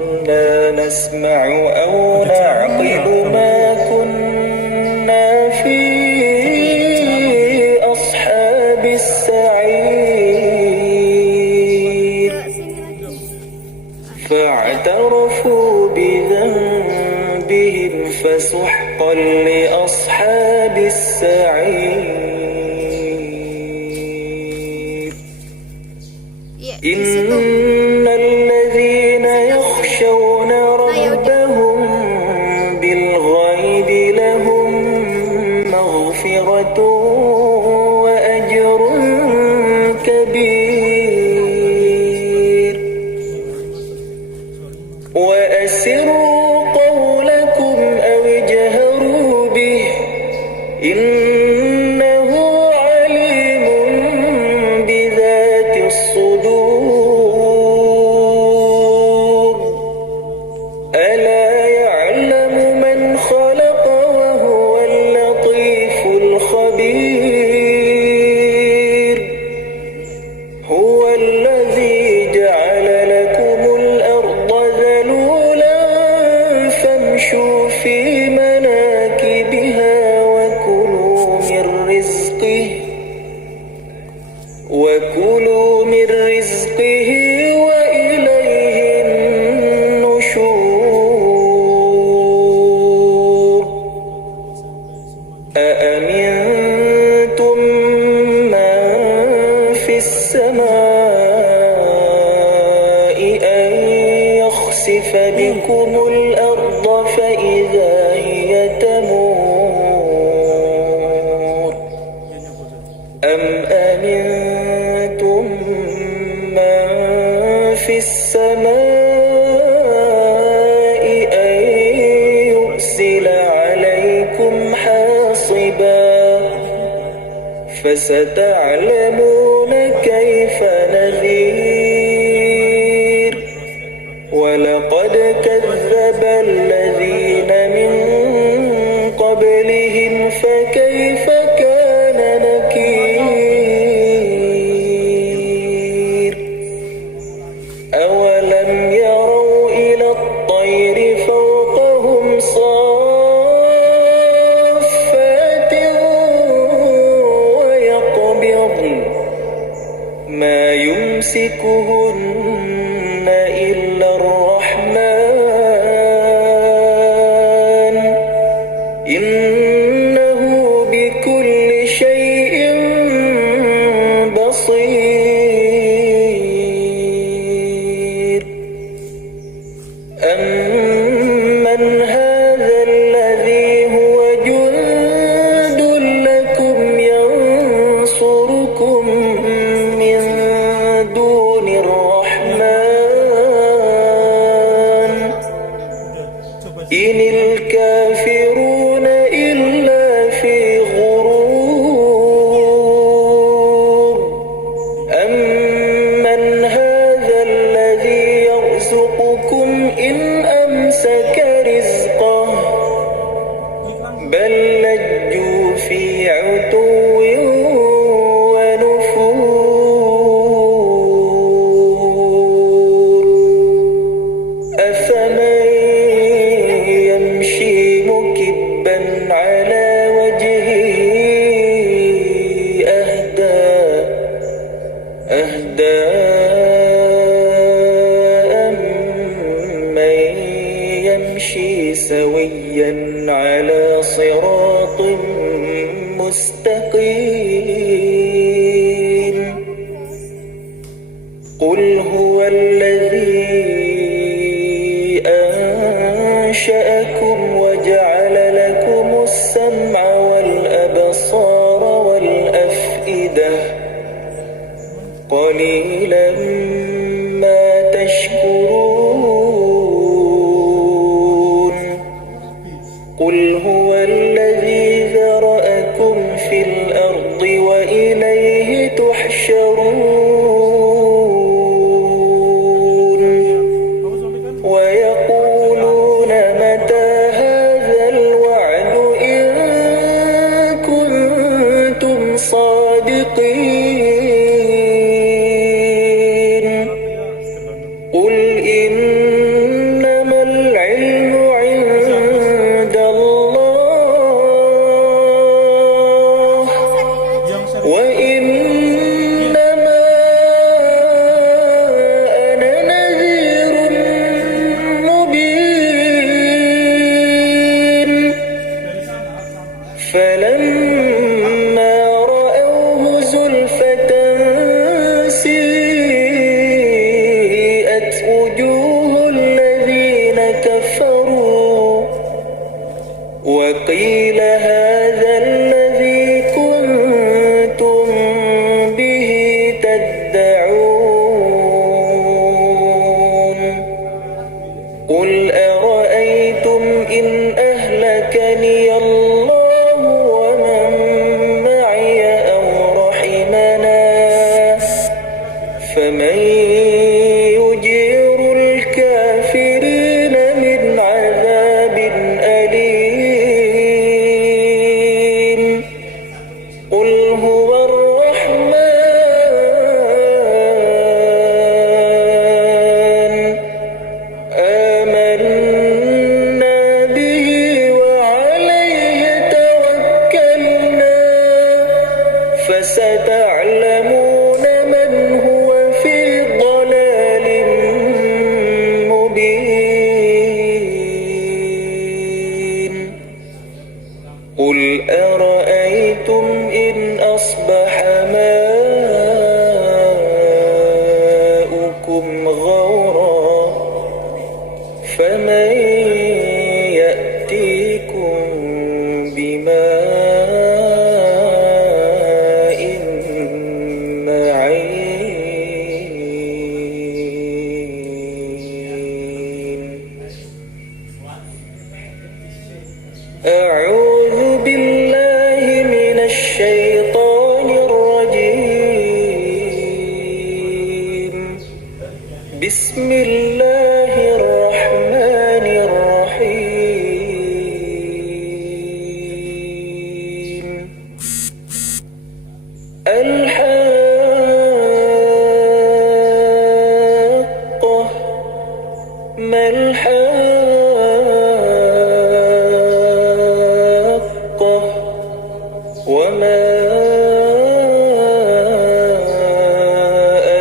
كنا نسمع أو نعقل ما كنا في أصحاب السعير فاعترفوا بذنبهم فسحقا لأصحاب السعير إن الذين يخشون ربهم بالغيب لهم مغفرة وأجر كبير وأسروا قولكم أو اجهروا به إنه عليم بذات الصدور ألا يعلم من خلق وهو اللطيف الخبير هو الذي جعل لكم الأرض ذلولا فامشوا في مناكبها وكلوا من رزقه وإليه النشور أأمنتم من في السماء أن يخسف بكم الأرض فإذا هي تمور أم أمنتم من في السماء أن يرسل عليكم حاصبا فستعلمون كيف نذير ولقد كذب الذين من قبلهم فكيف كان نكير أولم يروا إلى الطير فوقهم صافات ويقبضن ما يمسكهن إلا الرحمن إنه بكل شيء بصير أمن هذا الذي هو جند لكم ينصركم من دون الرحمن إن الكافرون إلا في غرور أمن هذا الذي يرزقكم إن أمسك رزقه بل لجوا في عتو ونفور أفمن يمشي مكبا على وجهه أهدى أمن يمشي سويا على صراط مستقيم قل هو الذي أنشأكم وجعل لكم السمع والأبصار والأفئدة قليلا ما تشكرون قل هو الذي ذرأكم في الأرض وإليه تحشرون ويقولون متى هذا الوعد إن كنتم صادقين قل إن وقيل هذا الذي كنتم به تدعون قل أرأيتم إن أهلكني الله ومن معي أو رحمنا فمن يجير الكافرين من عذاب أليم قل هو الرحمن آمنا به وعليه توكلنا فستعلمون من هو في ضلال مبين قل أرأيتم إن أصبح ماؤكم غورا فمن يأتيكم بماء معين أعوذ بالله من الشيطان الرجيم بسم الله الرحمن الرحيم الحاقة ما الحاقة وما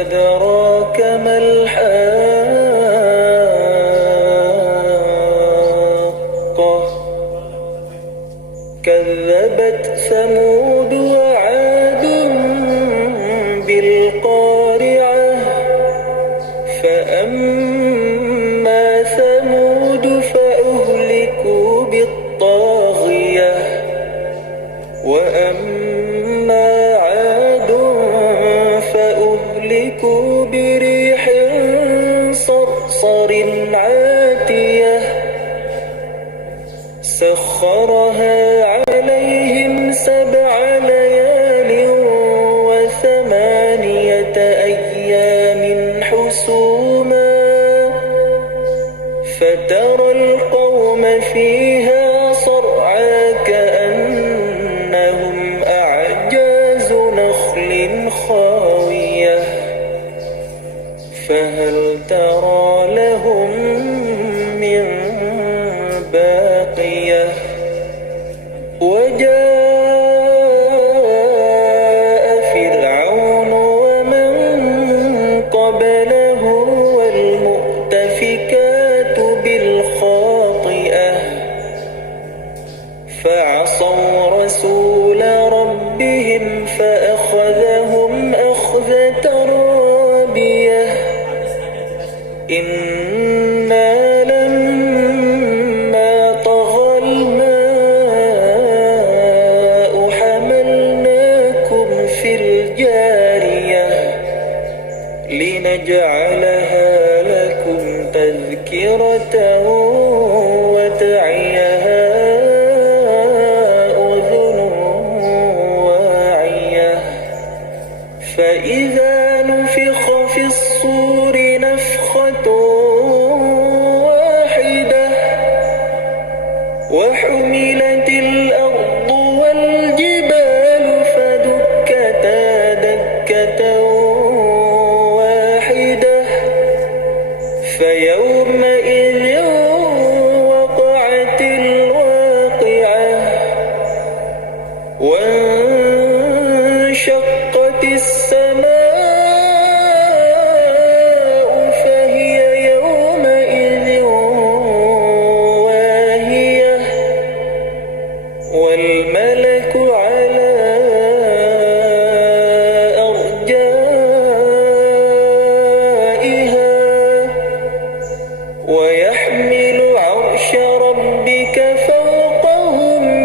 أدراك ما الحاقة كذبت ثمود وعاد بالقارعة فأما ثمود فأهلكوا بالطاغية وأما عاد فأهلكوا بريح صرصر عاتية سخرها عليهم 7 ليال و8 أيام حسوما فترى القوم فيها صرعى كأنهم أعجاز نخل خاوية فهل ترى لهم من باقية وجاء فرعون ومن قبله والمؤتفكات بالخاطئة فعصوا رسول ربهم فأخذهم أخذة رابية إنا لما طغى الماء حملناكم في الجارية لنجعلها لكم تذكرة وتعيها أذن واعية فإذا نفخ في الصور نفخة واحدة وحملت الأرض والجبال فدكتا دكة واحدة فيومئذ وقعت الواقعة وانشقت السماء فهي يومئذ واهية والملك على أرجائها ويحمل عرش ربك فوقهم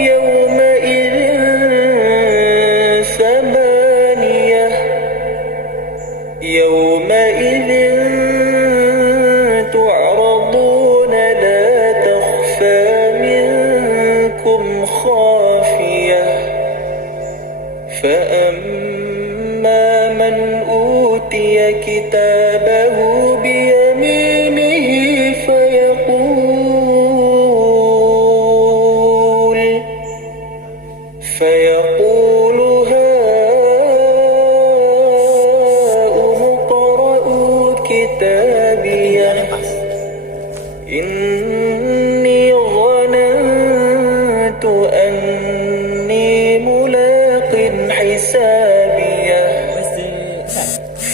إني ظننت أني ملاق حسابيه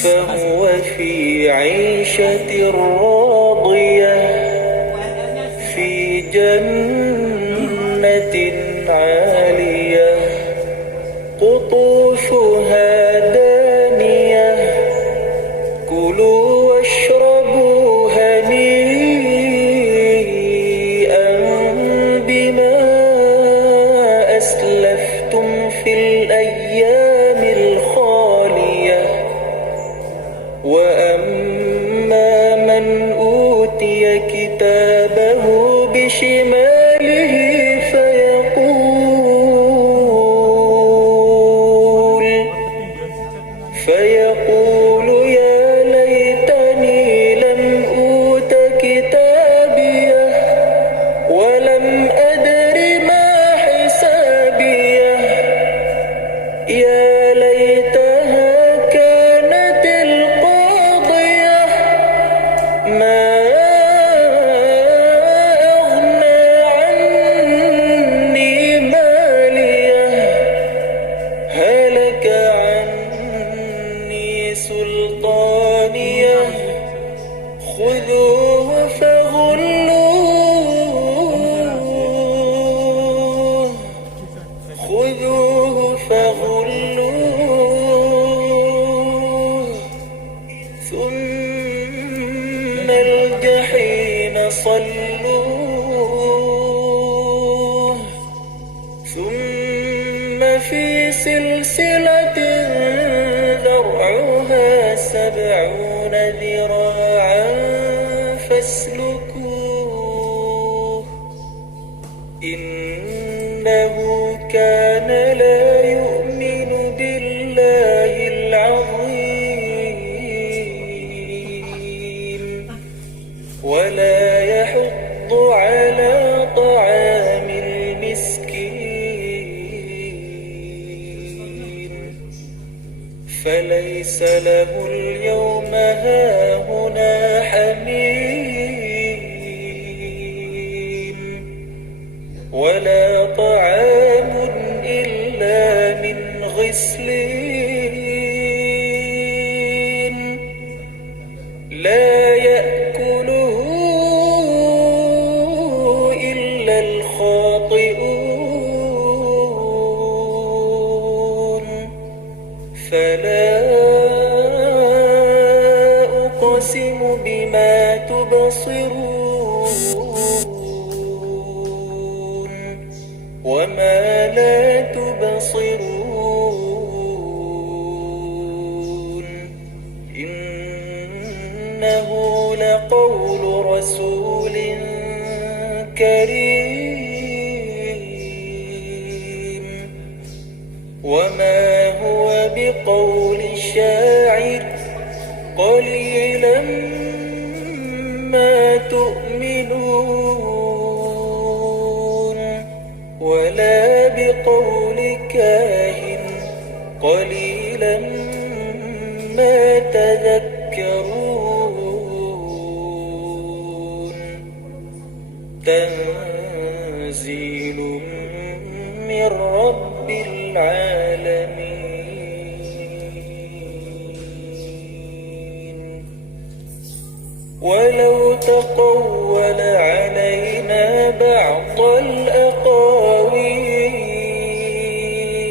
فهو في عيشة راضية في جنة عالية قطوفها دانية كلوا واشربوا هنيئا بما أسلفتم في الأيام الخالية وأما من أوتي كتابه بشماله فيقول يا ليتني لم أوت كتابيه ولم أدر ما حسابيه يا ليتها كانت القاضية ما أغنى عني ماليه هلك عني سلطانيه خذوه فغلوه خذوه فغلوه ثم الجحيم صلوه ثم في سلسلة ذرعها 70 ذراعا فاسلكوه إنه كان لا يؤمن بالله العظيم ولا يحض على طعام المسكين فليس له اليوم هاهنا حميم ولا طعام إلا من غسلين لا يأكله إلا الخاطئون فلا أقسم بما تبصرون وما لا تبصرون إنه لقول رسول كريم وما هو بقول شاعر قليلا ما تؤمنون ولا بقول كاهن قليلا ما تذكرون تنزيل من رب العالمين ولو تقول علينا بعض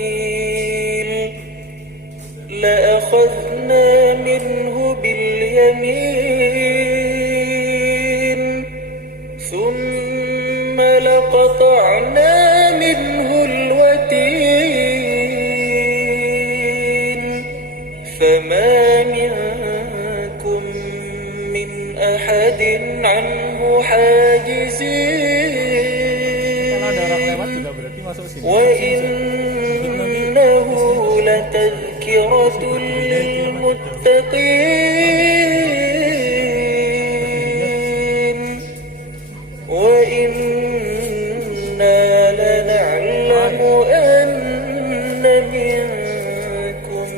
الأقاويل لأخذنا منه باليمين ثم لقطعنا منه الوتين فما منكم من أحد عنه حاجزين وإنه لتذكرة للمتقين وإنا لنعلم أن منكم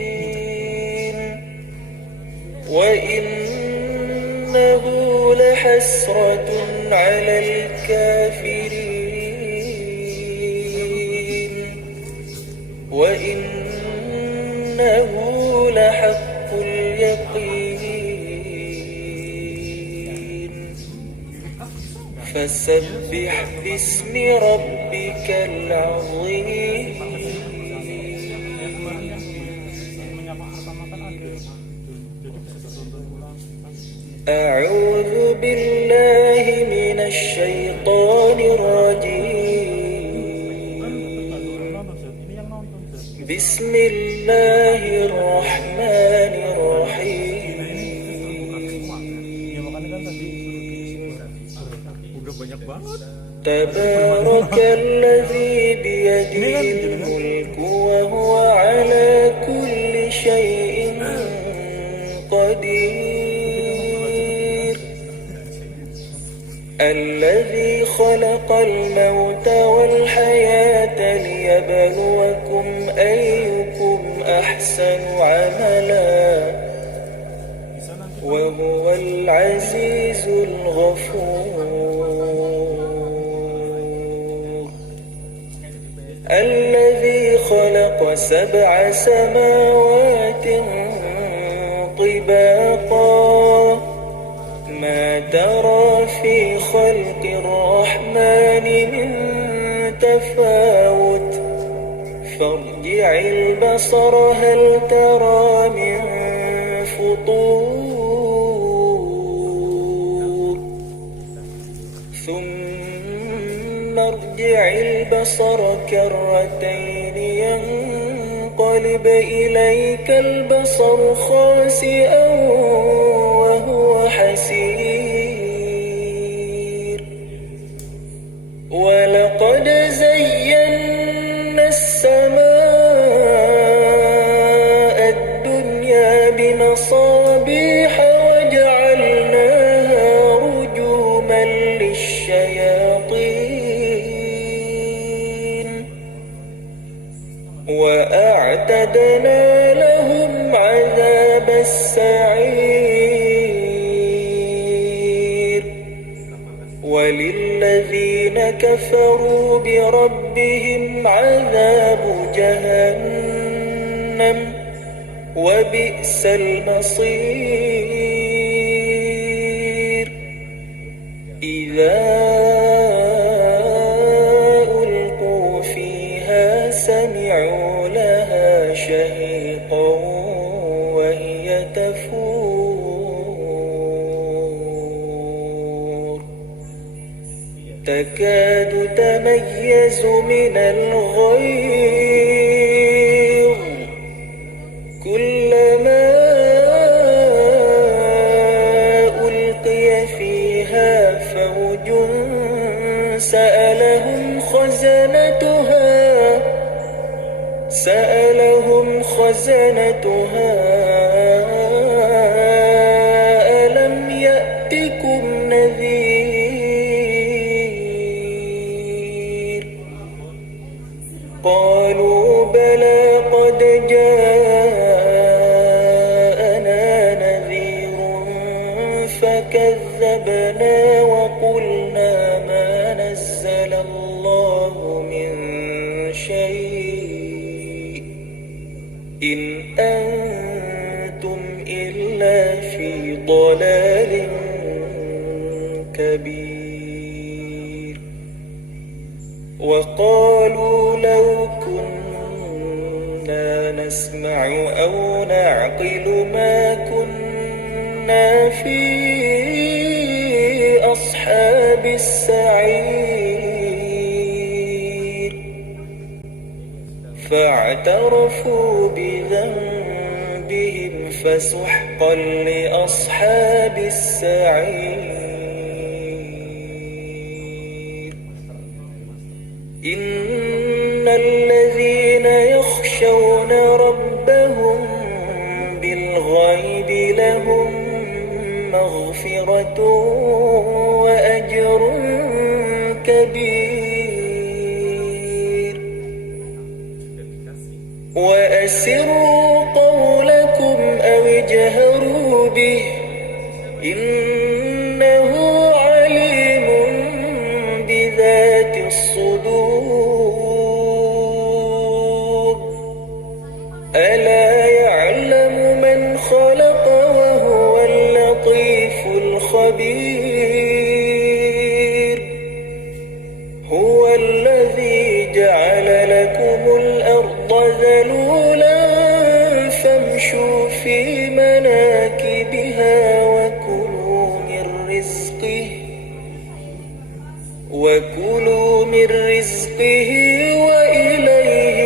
مكذبين وإن لحسرة على الكافرين وإنه لحق اليقين فسبح باسم ربك العظيم. أعوذ بالله من الشيطان الرجيم. بسم الله الرحمن الرحيم. تبارك الذي بيده الملك وهو على كل شيء قدير. الذي خلق الموت والحياة ليبلوكم أيكم أحسن عملا وهو العزيز الغفور. الذي خلق 7 سماوات طباقا ما ترى في خلق الرحمن من تفاوت فارجع البصر هل ترى من فطور ثم ارجع البصر كرتين ينقلب إليك البصر خاسئا وهو حسير. ولقد زينا السماء الدنيا بمصابيح وجعلناها رجوما للشياطين وأعتدنا لهم عذاب السعير. وللذين كفروا بربهم عذاب جهنم وبئس المصير. إذا ألقوا فيها سمعوا لها شهيقا وهي تفور تكاد تميز من الغيظ كلما ألقي فيها فوج سألهم خزنتها ألم يأتكم نذير قالوا بلى قد جاءنا نذير فكذبنا وقلنا ما نزل الله من شيء إن أنتم إلا في ضلال كبير. وقالوا لو كنا نسمع أو نعقل ما كنا في أصحاب السعير فاعترفوا بذنبهم فسحقا لأصحاب السعير. إن الذين يخشون ربهم بالغيب لهم مغفرة وأجر كبير. وأسروا قولكم أو اجهروا به إنه عليم بذات الصدور ألا يعلم من خلق وهو اللطيف الخبير هو الذي جعل لكم الأرض ذلولا فامشوا في مناكبها وكلوا من رزقه وإليه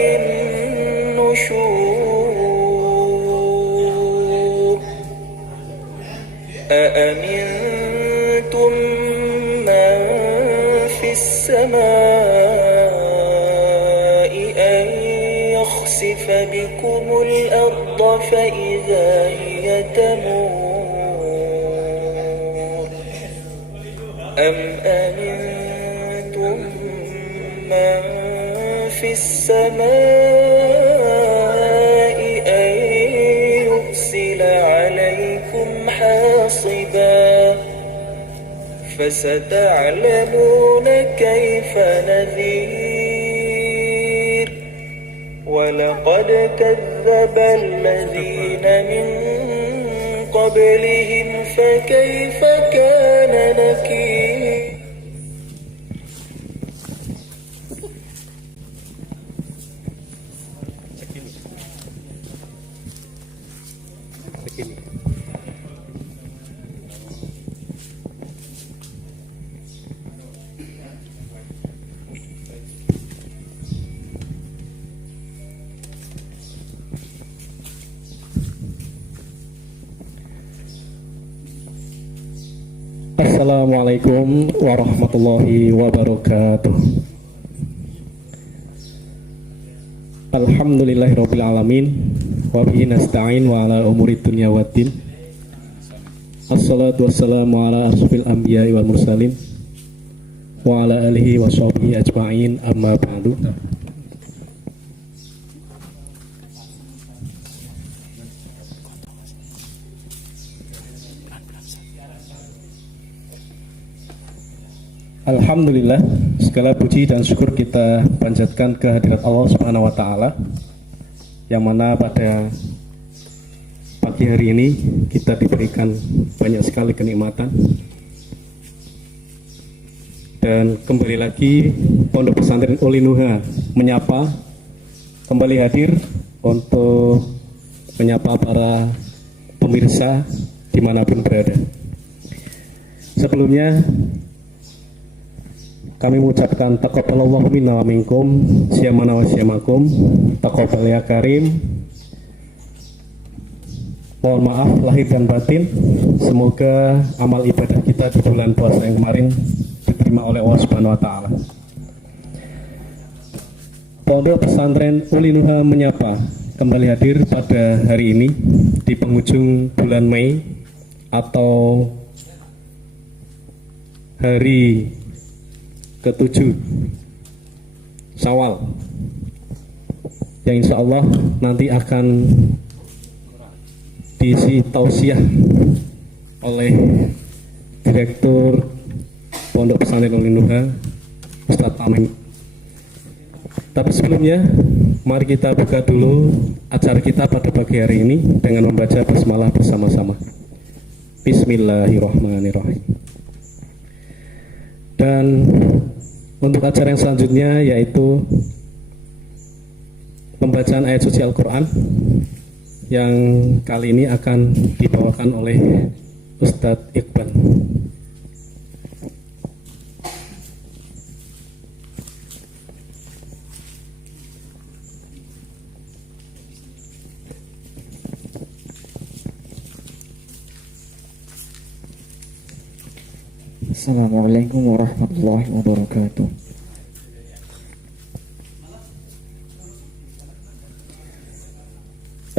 النشور أأمنتم من في السماء أن يخسف بكم الأرض فإذا هي تمور أم أمنتم من في السماء أن يرسل عليكم حاصبا فستعلمون كيف نذير ولقد كذب الذين من قبلهم فكيف كان نكير. Assalamualaikum warahmatullahi wabarakatuh. Alhamdulillahirabbil alamin wa bihi nasta'in wa ala umuri dunya waddin. Assalatu wassalamu ala asyrofil anbiya'i wal mursalin wa ala alihi wa sahbihi ajma'in, amma ba'du. Alhamdulillah, segala puji dan syukur kita panjatkan kehadirat Allah Subhanahu wa taala, yang mana pada pagi hari ini kita diberikan banyak sekali kenikmatan. Dan kembali lagi Pondok Pesantren Uli Nuha menyapa, kembali hadir untuk menyapa para pemirsa dimanapun berada. Sebelumnya kami mengucapkan taqabbalallahu minna wa minkum, syamana wa syamakum, taqabbal ya karim. Mohon maaf lahir dan batin. Semoga amal ibadah kita di bulan puasa yang kemarin diterima oleh Allah Subhanahu wa taala. Pondok Pesantren Uli Nuha menyapa kembali hadir pada hari ini di penghujung bulan Mei atau hari ke-7 Syawal, yang insya Allah nanti akan diisi tausiah oleh Direktur Pondok Pesantren Uli Nuha, Ustadz Tamim. Tapi sebelumnya mari kita buka dulu acara kita pada pagi hari ini dengan membaca basmalah bersama-sama. Bismillahirrahmanirrahim. Dan untuk acara yang selanjutnya yaitu pembacaan ayat suci Al-Quran, yang kali ini akan dibawakan oleh Ustadz Iqbal. Assalamualaikum warahmatullahi wabarakatuh.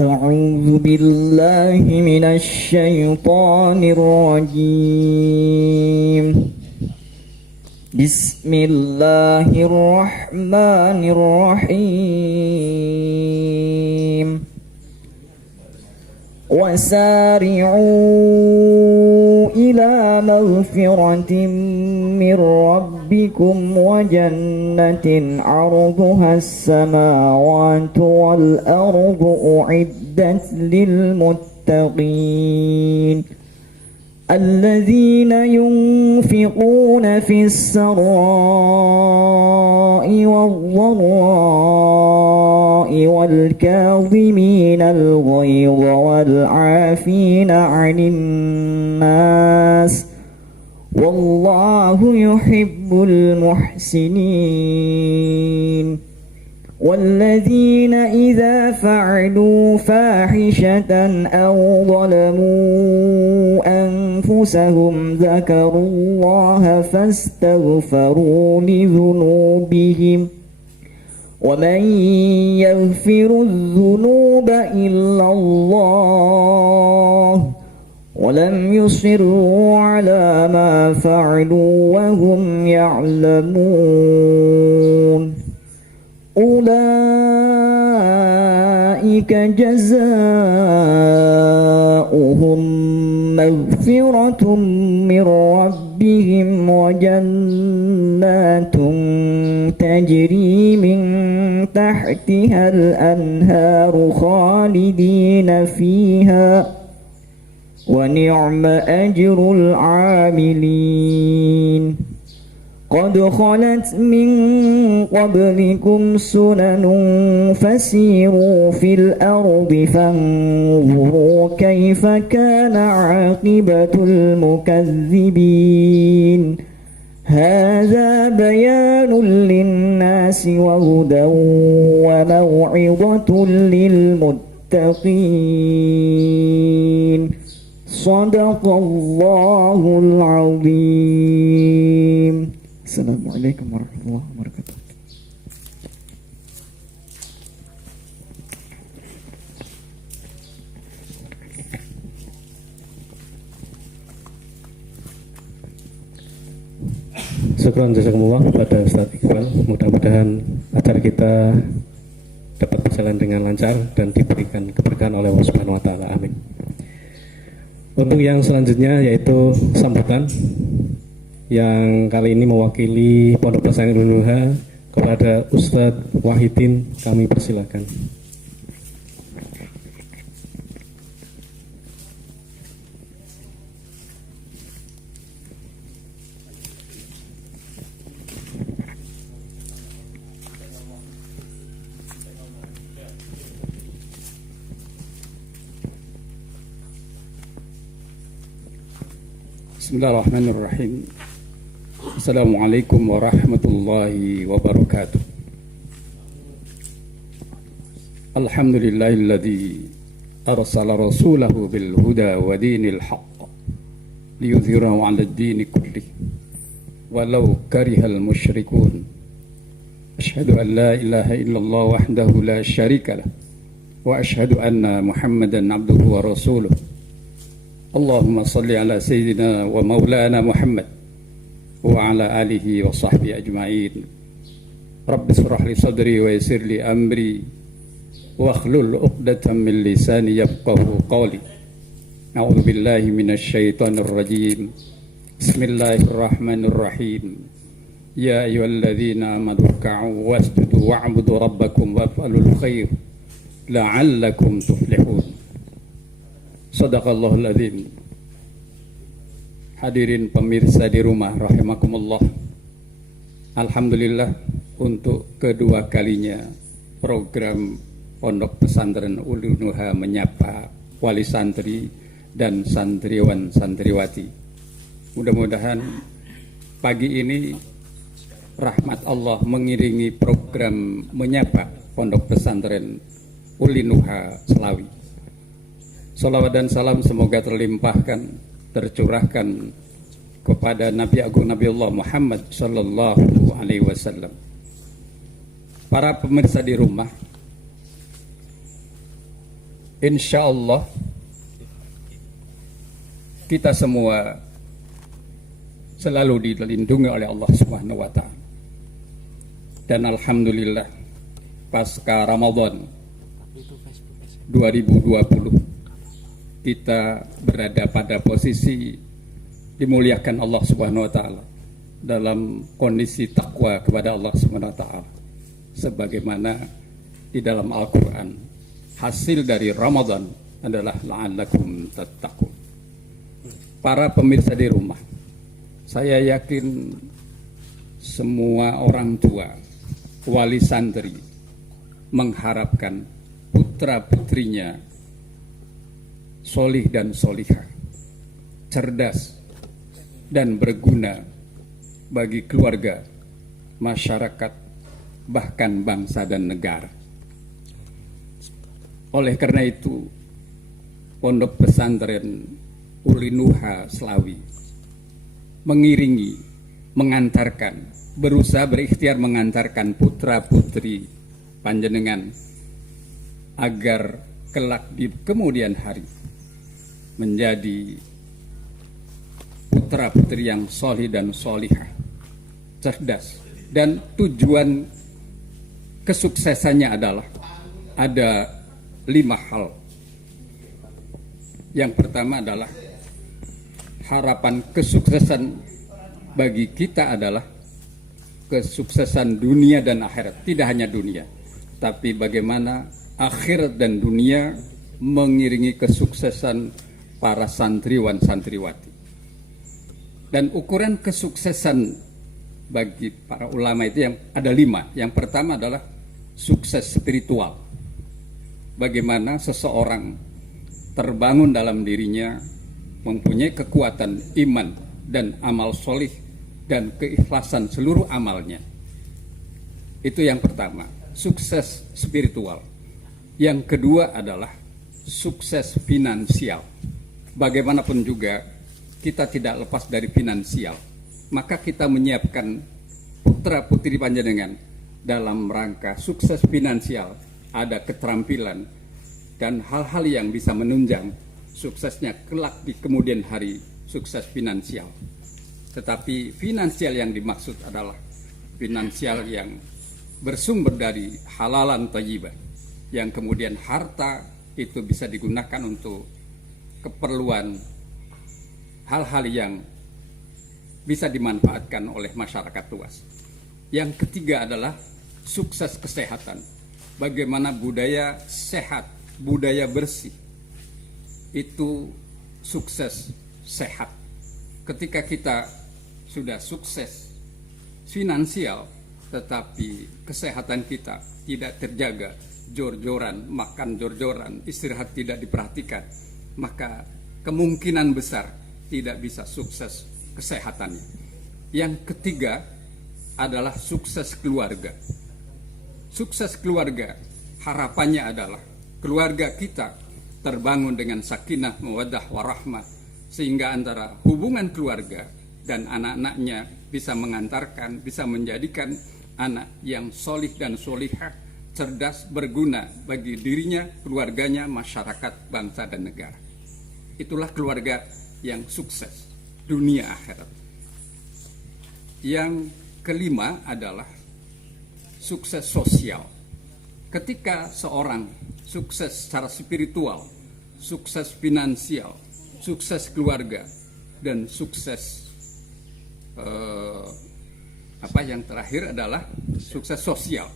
A'udzu billahi minasy syaithanir rajim. Bismillahirrahmanirrahim. Wasari'u مغفرة من ربكم وجنة عرضها السماوات والأرض أعدت للمتقين الذين ينفقون في السراء والضراء والكاظمين الغيظ والعافين عن الناس والله يحب المحسنين والذين إذا فعلوا فاحشة أو ظلموا أنفسهم ذكروا الله فاستغفروا لذنوبهم ومن يغفر الذنوب إلا الله ولم يصروا على ما فعلوا وهم يعلمون أولئك جزاؤهم مغفرة من ربهم وجنات تجري من تحتها الأنهار خالدين فيها ونعم أجر العاملين قد خلت من قبلكم سنن فسيروا في الأرض فانظروا كيف كان عاقبة المكذبين هذا بيان للناس وهدى وموعظة للمتقين صدق الله العظيم. Assalamualaikum warahmatullahi wabarakatuh. Syukran jazakumullah kepada Ustaz Iqbal. Mudah-mudahan acara kita dapat berjalan dengan lancar dan diberikan keberkahan oleh Allah Subhanahu wa taala. Amin. Untuk yang selanjutnya yaitu sambutan yang kali ini mewakili Pondok Pesantren Ulil Nuha kepada Ustadz Wahidin, kami persilakan. Bismillahirrahmanirrahim. Assalamualaikum warahmatullahi wabarakatuh. Alhamdulillahilladzi arsala rasulahu bil huda wa dinil haqq liyudhhirahu 'ala ad-din kullih walau karihal musyrikun. Asyhadu an la ilaha illallah wahdahu la syarika lah wa asyhadu anna Muhammadan 'abduhu wa rasuluh. Allahumma salli ala sayyidina wa maulana Muhammad wa ala alihi wa sahbihi ajma'in. Rabbi israh li sadri wa yassir li amri wa akhlul 'uqdatam min lisani yafqahu qawli. A'udzu billahi minasy syaithanir rajim. Bismillahirrahmanirrahim. Ya ayyuhalladzina amanu ruk'u wasjudu wa'budu rabbakum waf'alul khair la'allakum tuflihun. Sadaqallahul adzim. Hadirin pemirsa di rumah rahimakumullah. Alhamdulillah untuk kedua kalinya program Pondok Pesantren Ulil Nuha menyapa wali santri dan santriwan santriwati. Mudah-mudahan pagi ini rahmat Allah mengiringi program menyapa Pondok Pesantren Ulil Nuha Selawi. Salawat dan salam semoga terlimpahkan, tercurahkan kepada Nabi Agung Nabi Allah Muhammad Sallallahu Alaihi Wasallam. Para pemirsa di rumah, insya Allah kita semua selalu dilindungi oleh Allah Subhanahu Wa Taala. Dan alhamdulillah pasca Ramadan 2020 kita berada pada posisi dimuliakan Allah Subhanahu wa taala dalam kondisi takwa kepada Allah Subhanahu wa taala. Sebagaimana di dalam Al-Qur'an, hasil dari Ramadan adalah la'allakum tattaqun. Para pemirsa di rumah, saya yakin semua orang tua, wali santri mengharapkan putra-putrinya solih dan solihah, cerdas dan berguna bagi keluarga, masyarakat, bahkan bangsa dan negara. Oleh karena itu, Pondok Pesantren Ulinuha Slawi mengiringi, mengantarkan, berusaha berikhtiar mengantarkan putra-putri panjenengan agar kelak di kemudian hari menjadi putra-putri yang solih dan solihah, cerdas, dan tujuan kesuksesannya adalah ada 5 hal. Yang pertama adalah harapan kesuksesan bagi kita adalah kesuksesan dunia dan akhirat. Tidak hanya dunia, tapi bagaimana akhirat dan dunia mengiringi kesuksesan para santriwan santriwati. Dan ukuran kesuksesan bagi para ulama itu yang ada 5. Yang pertama adalah sukses spiritual. Bagaimana seseorang terbangun dalam dirinya, mempunyai kekuatan iman dan amal solih dan keikhlasan seluruh amalnya. Itu yang pertama, sukses spiritual. Yang kedua adalah sukses finansial. Bagaimanapun juga kita tidak lepas dari finansial. Maka kita menyiapkan putra-putri panjenengan dalam rangka sukses finansial, ada keterampilan dan hal-hal yang bisa menunjang suksesnya kelak di kemudian hari, sukses finansial. Tetapi finansial yang dimaksud adalah finansial yang bersumber dari halalan thayyibah, yang kemudian harta itu bisa digunakan untuk keperluan hal-hal yang bisa dimanfaatkan oleh masyarakat luas. Yang ketiga adalah sukses kesehatan. Bagaimana budaya sehat, budaya bersih, itu sukses sehat. Ketika kita sudah sukses finansial, tetapi kesehatan kita tidak terjaga, jor-joran, makan jor-joran, istirahat tidak diperhatikan, maka kemungkinan besar tidak bisa sukses kesehatannya. Yang ketiga adalah sukses keluarga. Sukses keluarga, harapannya adalah keluarga kita terbangun dengan sakinah, mawaddah, warahmah, sehingga antara hubungan keluarga dan anak-anaknya bisa mengantarkan, bisa menjadikan anak yang solih dan solihah, cerdas, berguna bagi dirinya, keluarganya, masyarakat, bangsa, dan negara. Itulah keluarga yang sukses dunia akhirat. Yang kelima adalah sukses sosial. Ketika seorang sukses secara spiritual, sukses finansial, sukses keluarga, dan sukses yang terakhir adalah sukses sosial.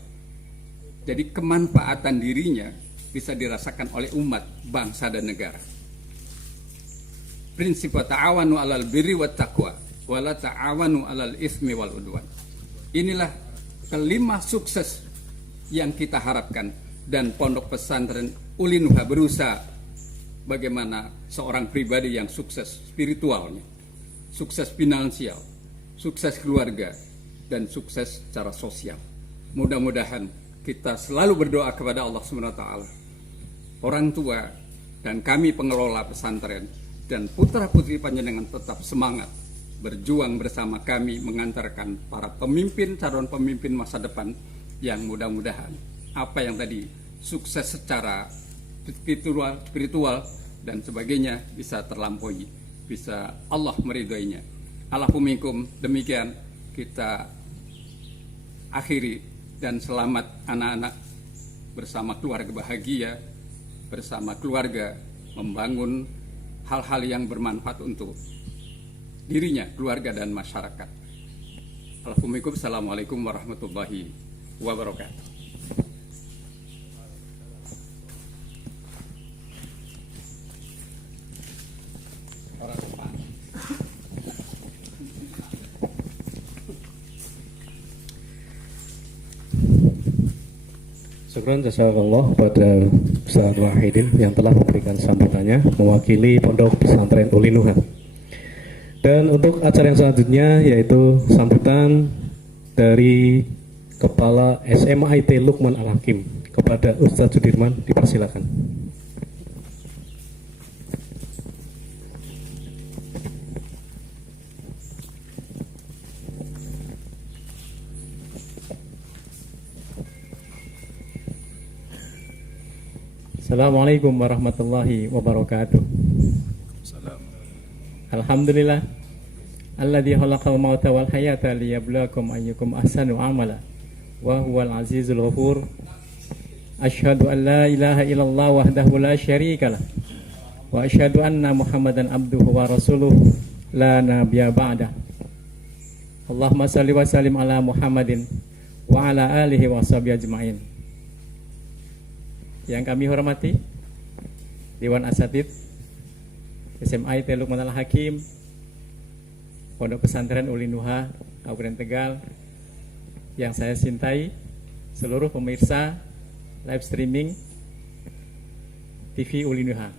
Jadi kemanfaatan dirinya bisa dirasakan oleh umat, bangsa, dan negara. Prinsip wa ta'awanu 'alal birri wat taqwa wa la ta'awanu 'alal itsmi wal udwan. Inilah kelima sukses yang kita harapkan, dan Pondok Pesantren Ulinuha berusaha bagaimana seorang pribadi yang sukses spiritualnya, sukses finansial, sukses keluarga, dan sukses secara sosial. Mudah-mudahan kita selalu berdoa kepada Allah SWT, orang tua dan kami pengelola pesantren dan putra-putri panjenengan tetap semangat berjuang bersama kami mengantarkan para pemimpin, calon pemimpin masa depan yang mudah-mudahan apa yang tadi sukses secara spiritual dan sebagainya bisa terlampaui, bisa Allah meridhoinya. Alhamdulillah, demikian kita akhiri, dan selamat anak-anak bersama keluarga bahagia, bersama keluarga membangun hal-hal yang bermanfaat untuk dirinya, keluarga, dan masyarakat. Assalamualaikum warahmatullahi wabarakatuh. Syukran jazakallah pada Ustaz Wahidin yang telah memberikan sambutannya mewakili Pondok Pesantren Ulinuha. Dan untuk acara yang selanjutnya yaitu sambutan dari Kepala SMAIT Lukman Al-Hakim kepada Ustaz Sudirman, dipersilakan. Assalamualaikum warahmatullahi wabarakatuh. Alhamdulillah alladzi khalaqal mauta wal hayata liyabluwakum ayyukum ahsanu amala wa huwal azizul ghafur. Asyhadu an la ilaha illallah wahdahu la syarikalah wa asyhadu anna Muhammadan abduhu wa rasuluh la nabiyya ba'dah. Allahumma shalli wa sallim ala Muhammadin wa ala alihi wa sahbihi ajmain. Yang kami hormati Dewan Asatidz SMAIT Lukman Al-Hakim, Pondok Pesantren Ulinuha, Kabupaten Tegal, yang saya cintai, seluruh pemirsa live streaming TV Ulinuha.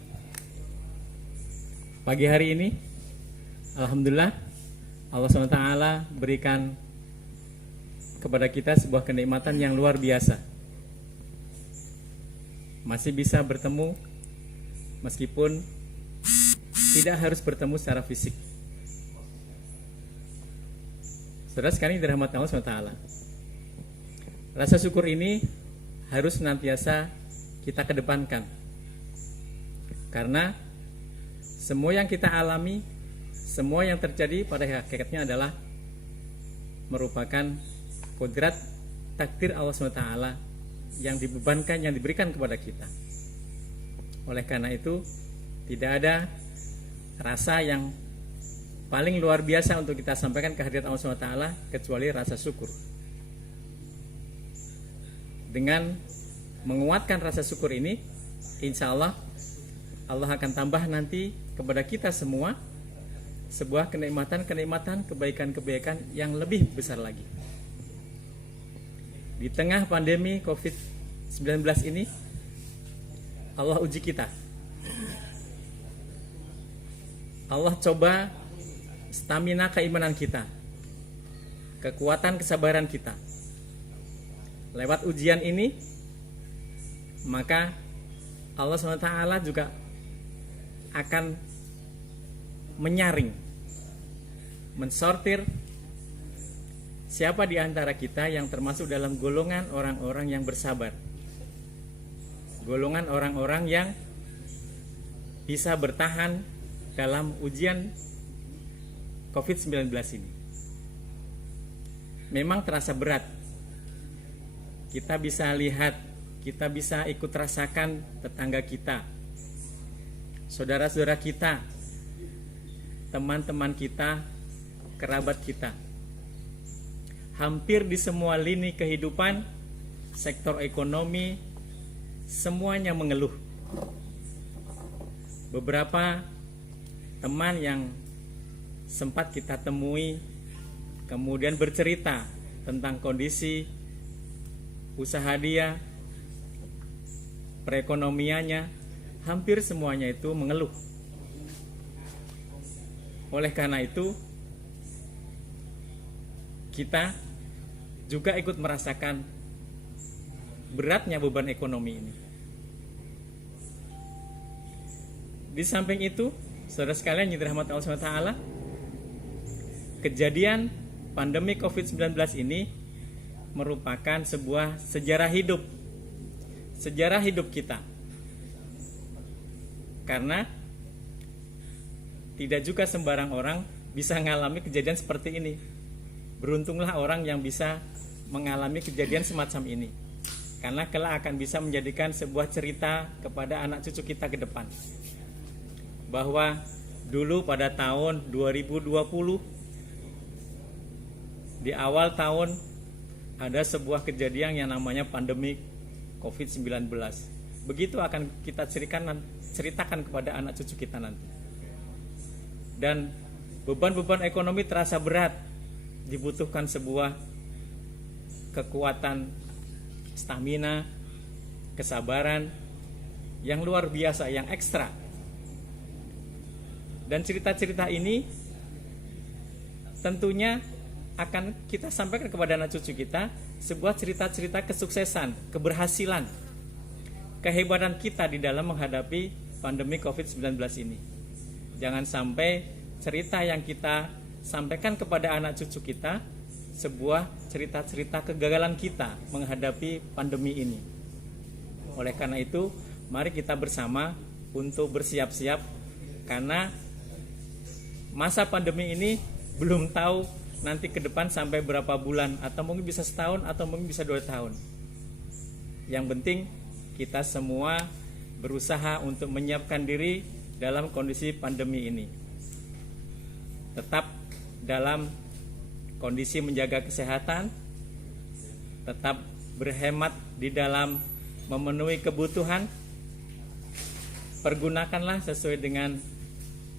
Pagi hari ini, alhamdulillah, Allah SWT berikan kepada kita sebuah kenikmatan yang luar biasa. Masih bisa bertemu meskipun tidak harus bertemu secara fisik. Saudara sekalian dirahmati Allah SWT, rasa syukur ini harus senantiasa kita kedepankan, karena semua yang kita alami, semua yang terjadi pada hakikatnya adalah merupakan kodrat takdir Allah SWT yang dibebankan, yang diberikan kepada kita. Oleh karena itu, tidak ada rasa yang paling luar biasa untuk kita sampaikan ke hadirat Allah SWT kecuali rasa syukur. Dengan menguatkan rasa syukur ini, insya Allah Allah akan tambah nanti kepada kita semua sebuah kenikmatan-kenikmatan, kebaikan-kebaikan yang lebih besar lagi. Di tengah pandemi COVID-19 ini, Allah uji kita. Allah coba stamina keimanan kita, kekuatan kesabaran kita. Lewat ujian ini, maka Allah SWT juga akan menyaring, mensortir siapa di antara kita yang termasuk dalam golongan orang-orang yang bersabar, golongan orang-orang yang bisa bertahan dalam ujian COVID-19 ini. Memang terasa berat. Kita bisa lihat, kita bisa ikut rasakan tetangga kita, saudara-saudara kita, teman-teman kita, kerabat kita. Hampir di semua lini kehidupan, sektor ekonomi, semuanya mengeluh. Beberapa teman yang sempat kita temui kemudian bercerita tentang kondisi usaha dia, perekonomiannya, hampir semuanya itu mengeluh. Oleh karena itu, kita juga ikut merasakan beratnya beban ekonomi ini. Di samping itu, saudara sekalian yang dirahmati Allah SWT, kejadian pandemi COVID-19 ini merupakan sebuah sejarah hidup kita. Karena tidak juga sembarang orang bisa mengalami kejadian seperti ini. Beruntunglah orang yang bisa mengalami kejadian semacam ini, karena kelak akan bisa menjadikan sebuah cerita kepada anak cucu kita ke depan, bahwa dulu pada tahun 2020, di awal tahun ada sebuah kejadian yang namanya pandemi COVID-19. Begitu akan kita ceritakan kepada anak cucu kita nanti. Dan beban-beban ekonomi terasa berat, dibutuhkan sebuah kekuatan, stamina, kesabaran yang luar biasa, yang ekstra. Dan cerita-cerita ini tentunya akan kita sampaikan kepada anak cucu kita, sebuah cerita-cerita kesuksesan, keberhasilan, kehebatan kita di dalam menghadapi pandemi COVID-19 ini. Jangan sampai cerita yang kita sampaikan kepada anak cucu kita sebuah cerita-cerita kegagalan kita menghadapi pandemi ini. Oleh karena itu, mari kita bersama untuk bersiap-siap, karena masa pandemi ini belum tahu nanti ke depan sampai berapa bulan, atau mungkin bisa setahun, atau mungkin bisa 2 tahun. Yang penting kita semua berusaha untuk menyiapkan diri dalam kondisi pandemi ini. Tetap dalam kondisi menjaga kesehatan, tetap berhemat di dalam memenuhi kebutuhan. Pergunakanlah sesuai dengan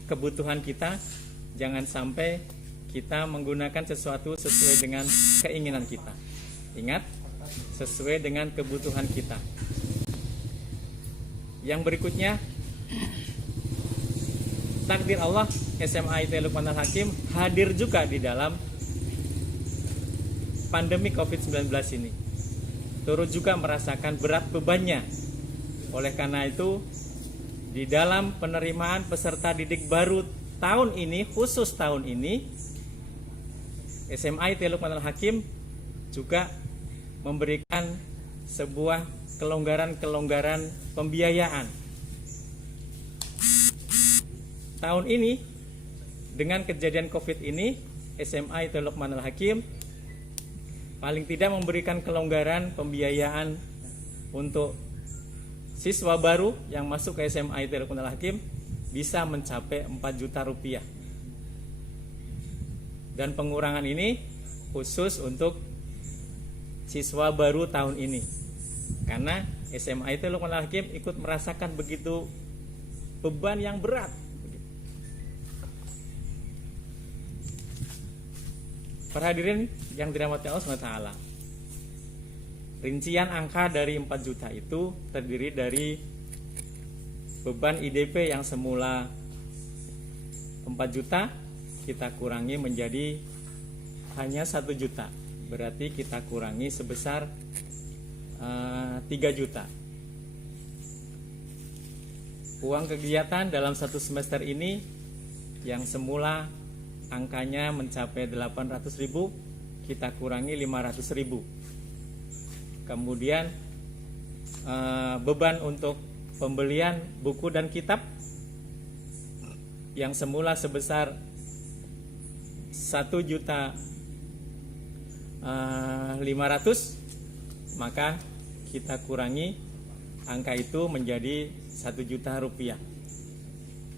kebutuhan kita, jangan sampai kita menggunakan sesuatu sesuai dengan keinginan kita. Ingat, sesuai dengan kebutuhan kita. Yang berikutnya, takdir Allah, SMA IT Luqman Al-Hakim hadir juga di dalam pandemi COVID-19 ini. Turut juga merasakan berat bebannya. Oleh karena itu, di dalam penerimaan peserta didik baru tahun ini, khusus tahun ini, SMA IT Luqman Al-Hakim juga memberikan sebuah kelonggaran-kelonggaran pembiayaan. Tahun ini, dengan kejadian COVID ini, SMA IT Luqman Al-Hakim paling tidak memberikan kelonggaran pembiayaan untuk siswa baru yang masuk ke SMA IT Luqman Al-Hakim bisa mencapai 4 juta rupiah. Dan pengurangan ini khusus untuk siswa baru tahun ini, karena SMA IT Luqman Al-Hakim ikut merasakan begitu beban yang berat. Para hadirin yang dirahmati Allah SWT, rincian angka dari 4 juta itu terdiri dari beban IDP yang semula 4 juta kita kurangi menjadi hanya 1 juta. Berarti kita kurangi sebesar 3 juta. Uang kegiatan dalam 1 semester ini yang semula angkanya mencapai 800.000, kita kurangi 500.000. Kemudian beban untuk pembelian buku dan kitab yang semula sebesar 1.500.000, maka kita kurangi angka itu menjadi 1 juta rupiah.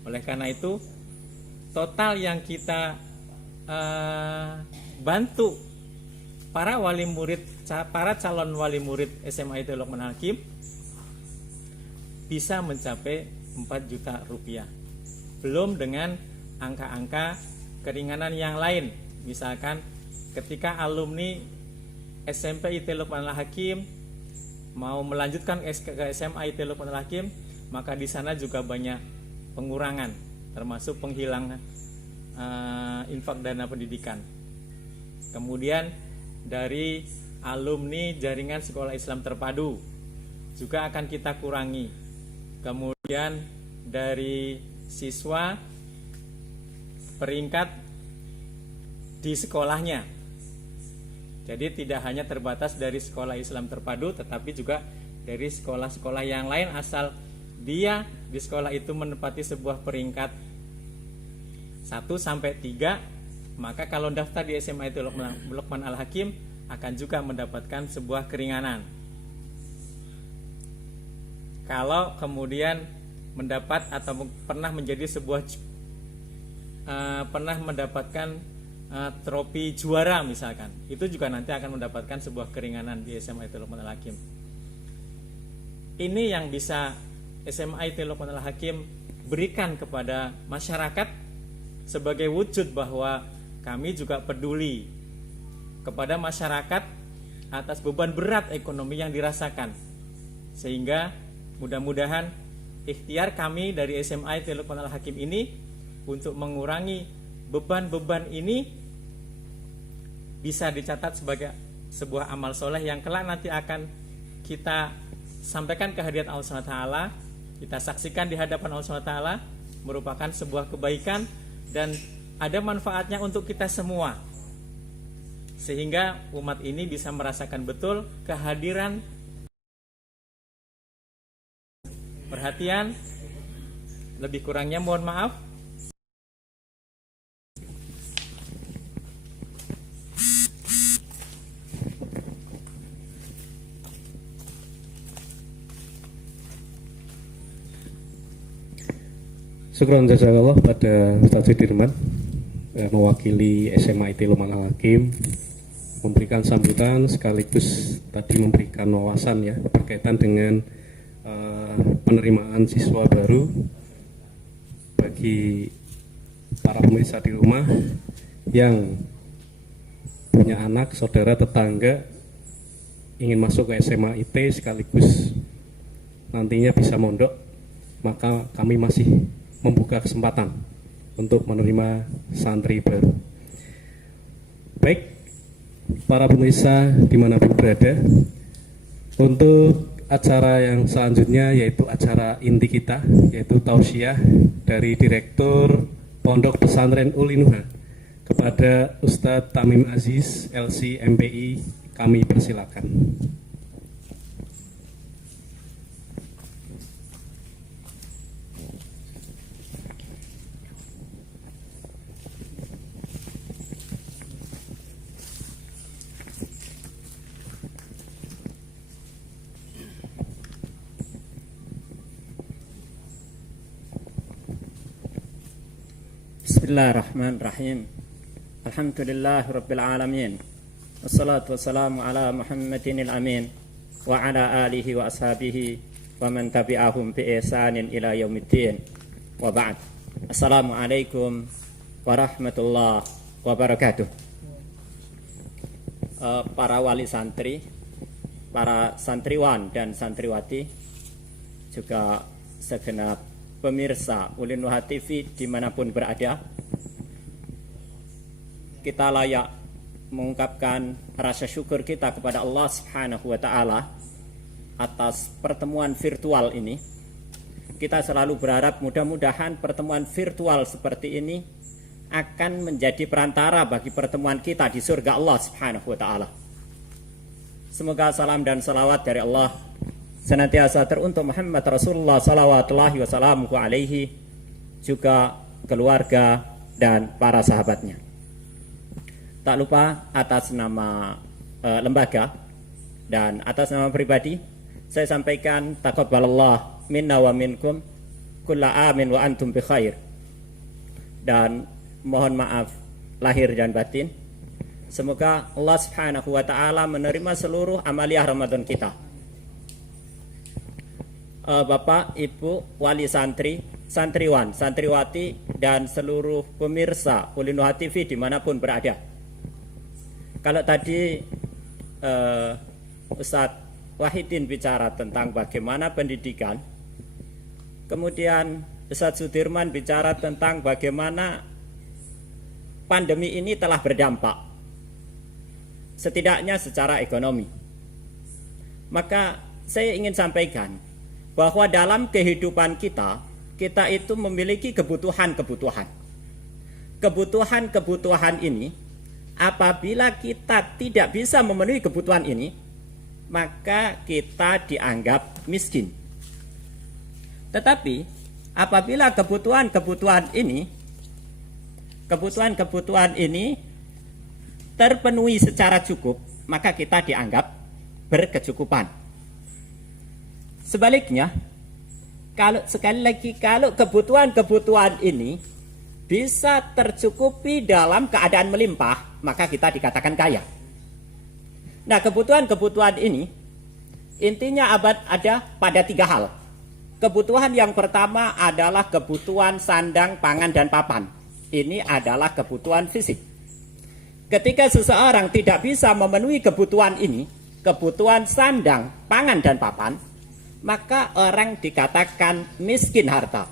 Oleh karena itu, total yang kita bantu para wali murid, para calon wali murid SMA IT Luqman Al-Hakim bisa mencapai 4 juta rupiah. Belum dengan angka-angka keringanan yang lain. Misalkan ketika alumni SMP IT Luqman Al-Hakim mau melanjutkan ke SMA IT Luqman Al-Hakim, maka di sana juga banyak pengurangan, termasuk penghilangan infak dana pendidikan. Kemudian dari alumni jaringan sekolah Islam terpadu juga akan kita kurangi. Kemudian dari siswa peringkat di sekolahnya. Jadi tidak hanya terbatas dari sekolah Islam terpadu, tetapi juga dari sekolah-sekolah yang lain, asal dia di sekolah itu menempati sebuah peringkat 1-3, maka kalau daftar di SMA itu Luqman Al-Hakim akan juga mendapatkan sebuah keringanan. Kalau kemudian mendapat atau pernah menjadi sebuah pernah mendapatkan trofi juara misalkan, itu juga nanti akan mendapatkan sebuah keringanan di SMA IT Luqmanul Hakim. Ini yang bisa SMA IT Luqmanul Hakim berikan kepada masyarakat sebagai wujud bahwa kami juga peduli kepada masyarakat atas beban berat ekonomi yang dirasakan. Sehingga mudah-mudahan ikhtiar kami dari SMA IT Luqmanul Hakim ini untuk mengurangi beban-beban ini bisa dicatat sebagai sebuah amal soleh yang kelak nanti akan kita sampaikan ke hadirat Allah SWT, kita saksikan di hadapan Allah SWT, merupakan sebuah kebaikan dan ada manfaatnya untuk kita semua, sehingga umat ini bisa merasakan betul kehadiran, perhatian. Lebih kurangnya mohon maaf. Syukron jazakallah pada Ustaz Sudirman mewakili SMA IT Luqmanul Hakim memberikan sambutan sekaligus tadi memberikan wawasan ya berkaitan dengan penerimaan siswa baru bagi para pemirsa di rumah yang punya anak, saudara, tetangga ingin masuk ke SMA IT sekaligus nantinya bisa mondok, maka kami masih membuka kesempatan untuk menerima santri baru. Baik, para pemirsa dimanapun berada, untuk acara yang selanjutnya yaitu acara inti kita, yaitu tausiah dari Direktur Pondok Pesantren Ulinuha kepada Ustadz Tamim Aziz LC MPI, kami persilakan. Bismillahirrahmanirrahim. Alhamdulillah Rabbil Alamin. Wassalatu wassalamu ala Muhammadinil Amin wa ala alihi wa ashabihi wa man tabi'ahum bi ihsanin ila yaumiddin. Wa ba'd. Assalamualaikum warahmatullahi wabarakatuh. Para wali santri, para santriwan dan santriwati, juga segenap pemirsa Ulinuha TV dimanapun berada, kita layak mengungkapkan rasa syukur kita kepada Allah Subhanahu wa Ta'ala atas pertemuan virtual ini. Kita selalu berharap mudah-mudahan pertemuan virtual seperti ini akan menjadi perantara bagi pertemuan kita di surga Allah Subhanahu wa Ta'ala. Semoga salam dan salawat dari Allah senantiasa teruntuk Muhammad Rasulullah salawatullahi wassalamuhu alaihi, juga keluarga dan para sahabatnya. Tak lupa atas nama lembaga dan atas nama pribadi, saya sampaikan taqabbalallah minna wa minkum kulla amin wa antum bi khair, dan mohon maaf lahir dan batin. Semoga Allah Subhanahu wa Ta'ala menerima seluruh amaliyah Ramadan kita. Bapak, Ibu, wali santri, santriwan, santriwati, dan seluruh pemirsa Ulinuha TV dimanapun berada. Kalau tadi Ustadz Wahidin bicara tentang bagaimana pendidikan, kemudian Ustadz Sudirman bicara tentang bagaimana pandemi ini telah berdampak, setidaknya secara ekonomi. Maka saya ingin sampaikan bahwa dalam kehidupan kita itu memiliki kebutuhan-kebutuhan. Kebutuhan-kebutuhan ini, apabila kita tidak bisa memenuhi kebutuhan ini, maka kita dianggap miskin. Tetapi apabila kebutuhan-kebutuhan ini terpenuhi secara cukup, maka kita dianggap berkecukupan. Sebaliknya, kalau kebutuhan-kebutuhan ini bisa tercukupi dalam keadaan melimpah, maka kita dikatakan kaya. Nah, kebutuhan-kebutuhan ini intinya ada pada 3 hal. Kebutuhan yang pertama adalah kebutuhan sandang, pangan, dan papan. Ini adalah kebutuhan fisik. Ketika seseorang tidak bisa memenuhi kebutuhan ini, kebutuhan sandang, pangan, dan papan, maka orang dikatakan miskin harta.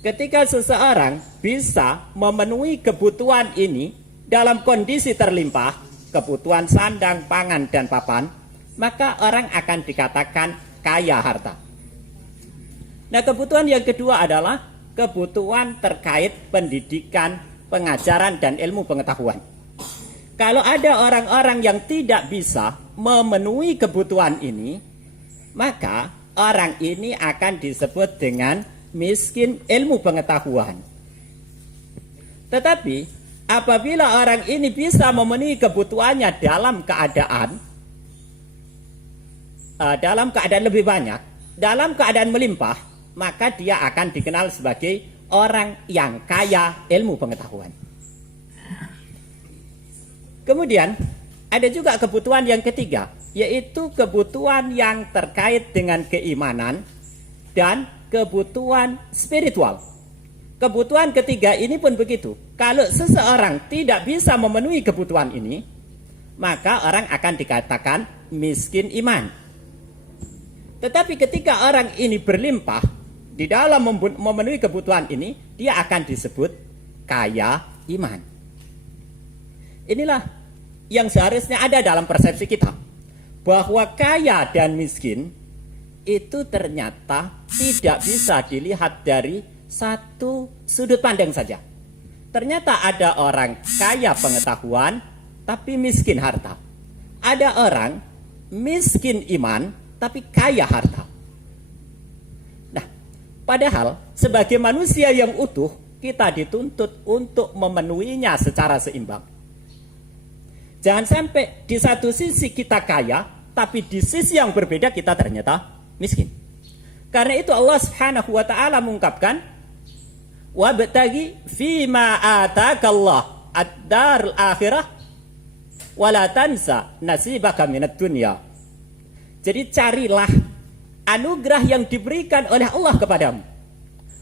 Ketika seseorang bisa memenuhi kebutuhan ini dalam kondisi terlimpah, kebutuhan sandang, pangan, dan papan, maka orang akan dikatakan kaya harta. Nah, kebutuhan yang kedua adalah kebutuhan terkait pendidikan, pengajaran, dan ilmu pengetahuan. Kalau ada orang-orang yang tidak bisa memenuhi kebutuhan ini, maka orang ini akan disebut dengan miskin ilmu pengetahuan. Tetapi apabila orang ini bisa memenuhi kebutuhannya dalam keadaan lebih banyak, dalam keadaan melimpah, maka dia akan dikenal sebagai orang yang kaya ilmu pengetahuan. Kemudian ada juga kebutuhan yang ketiga, yaitu kebutuhan yang terkait dengan keimanan dan kebutuhan spiritual. Kebutuhan ketiga ini pun begitu. Kalau seseorang tidak bisa memenuhi kebutuhan ini, maka orang akan dikatakan miskin iman. Tetapi ketika orang ini berlimpah di dalam memenuhi kebutuhan ini, dia akan disebut kaya iman. Inilah yang seharusnya ada dalam persepsi kita, bahwa kaya dan miskin itu ternyata tidak bisa dilihat dari satu sudut pandang saja. Ternyata ada orang kaya pengetahuan tapi miskin harta. Ada orang miskin iman tapi kaya harta. Padahal sebagai manusia yang utuh, kita dituntut untuk memenuhinya secara seimbang. Jangan sampai di satu sisi kita kaya, tapi di sisi yang berbeda kita ternyata miskin. Karena itu Allah Subhanahu wa taala mengungkapkan, "Wabtaghi fima atakallah ad-darul akhirah wa la tansa nasibaka minad dunya." Jadi carilah anugerah yang diberikan oleh Allah kepadamu.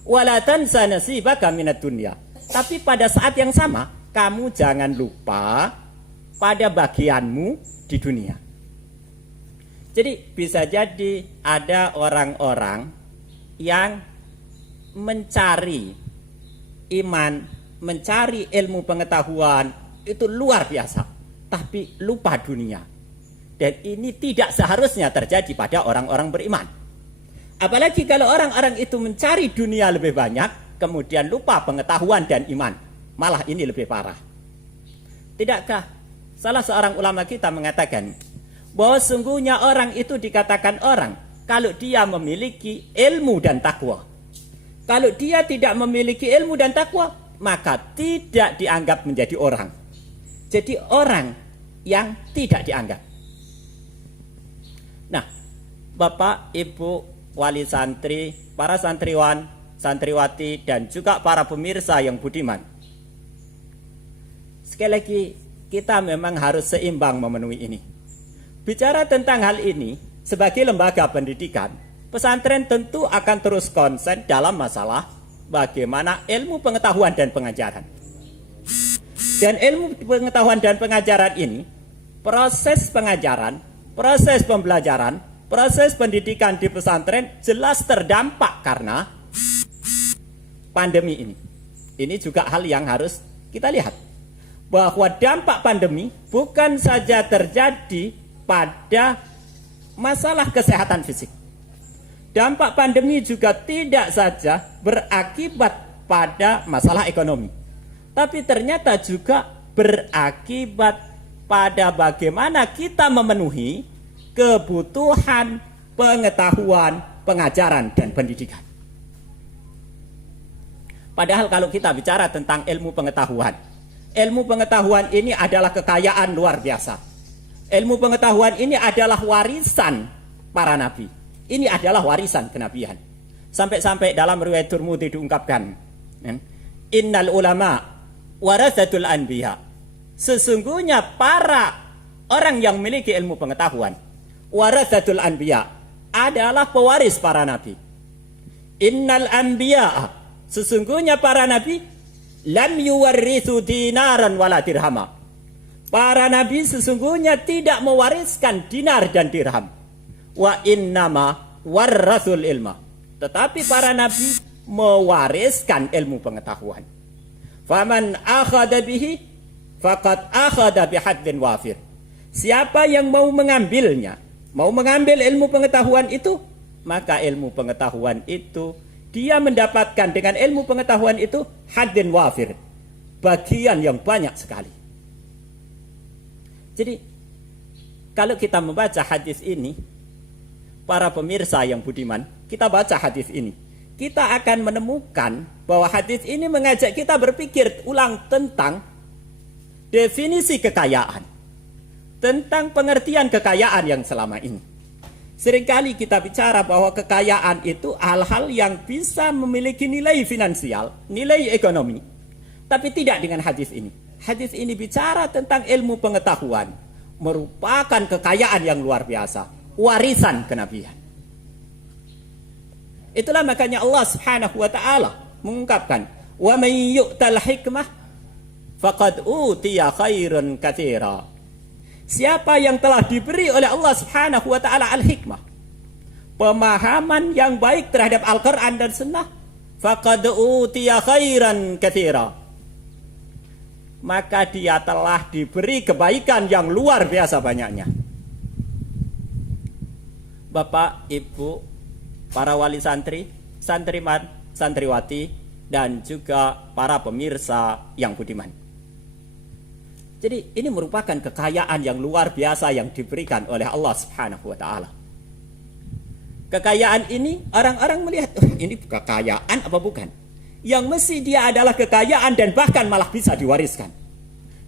Wala tansa nasibaka minad dunya. Tapi pada saat yang sama, kamu jangan lupa pada bagianmu di dunia. Jadi bisa jadi ada orang-orang yang mencari iman, mencari ilmu pengetahuan itu luar biasa, tapi lupa dunia. Dan ini tidak seharusnya terjadi pada orang-orang beriman. Apalagi kalau orang-orang itu mencari dunia lebih banyak, kemudian lupa pengetahuan dan iman. Malah ini lebih parah. Tidakkah salah seorang ulama kita mengatakan bahwa sungguhnya orang itu dikatakan orang kalau dia memiliki ilmu dan takwa. Kalau dia tidak memiliki ilmu dan takwa, maka tidak dianggap menjadi orang. Jadi orang yang tidak dianggap. Nah, Bapak, Ibu, wali santri, para santriwan, santriwati, dan juga para pemirsa yang budiman. Sekali lagi, kita memang harus seimbang memenuhi ini. Bicara tentang hal ini, sebagai lembaga pendidikan, pesantren tentu akan terus konsen dalam masalah bagaimana ilmu pengetahuan dan pengajaran. Dan ilmu pengetahuan dan pengajaran ini, proses pengajaran, proses pembelajaran, proses pendidikan di pesantren jelas terdampak karena pandemi ini. Ini juga hal yang harus kita lihat. Bahwa dampak pandemi bukan saja terjadi pada masalah kesehatan fisik. Dampak pandemi juga tidak saja berakibat pada masalah ekonomi. Tapi ternyata juga berakibat pada bagaimana kita memenuhi kebutuhan pengetahuan, pengajaran, dan pendidikan. Padahal kalau kita bicara tentang ilmu pengetahuan ini adalah kekayaan luar biasa. Ilmu pengetahuan ini adalah warisan para nabi. Ini adalah warisan kenabian. Sampai-sampai dalam riwayat Tirmidzi diungkapkan, Innal ulama warathatul anbiya. Sesungguhnya para orang yang memiliki ilmu pengetahuan, warathatul anbiya, adalah pewaris para nabi. Innal anbiya, sesungguhnya para nabi, lam yuwarrithu dinaran wala dirhama. Para nabi sesungguhnya tidak mewariskan dinar dan dirham. Wa innama warrathul ilma. Tetapi para nabi mewariskan ilmu pengetahuan. Faman akhadha bihi faqad akhadha bihaddin wafir. Siapa yang mau mengambilnya, mau mengambil ilmu pengetahuan itu, maka ilmu pengetahuan itu dia mendapatkan dengan ilmu pengetahuan itu haddin wafir, bagian yang banyak sekali. Jadi kalau kita membaca hadis ini, para pemirsa yang budiman, kita baca hadis ini, kita akan menemukan bahwa hadis ini mengajak kita berpikir ulang tentang definisi kekayaan, tentang pengertian kekayaan yang selama ini. Seringkali kita bicara bahwa kekayaan itu hal-hal yang bisa memiliki nilai finansial, nilai ekonomi, tapi tidak dengan hadis ini. Hadis ini bicara tentang ilmu pengetahuan, merupakan kekayaan yang luar biasa, warisan kenabian. Itulah makanya Allah Subhanahu wa taala mengungkapkan, "Wa may yu'tal hikmah faqad utiya khairan katsira." Siapa yang telah diberi oleh Allah Subhanahu wa taala al-hikmah, pemahaman yang baik terhadap Al-Qur'an dan Sunnah, faqad utiya khairan katsira, maka dia telah diberi kebaikan yang luar biasa banyaknya. Bapak, Ibu, para wali santri, santriman, santriwati, dan juga para pemirsa yang budiman. Jadi ini merupakan kekayaan yang luar biasa yang diberikan oleh Allah Subhanahu wa taala. Kekayaan ini orang-orang melihat, ini kekayaan apa bukan? Yang mesti dia adalah kekayaan dan bahkan malah bisa diwariskan.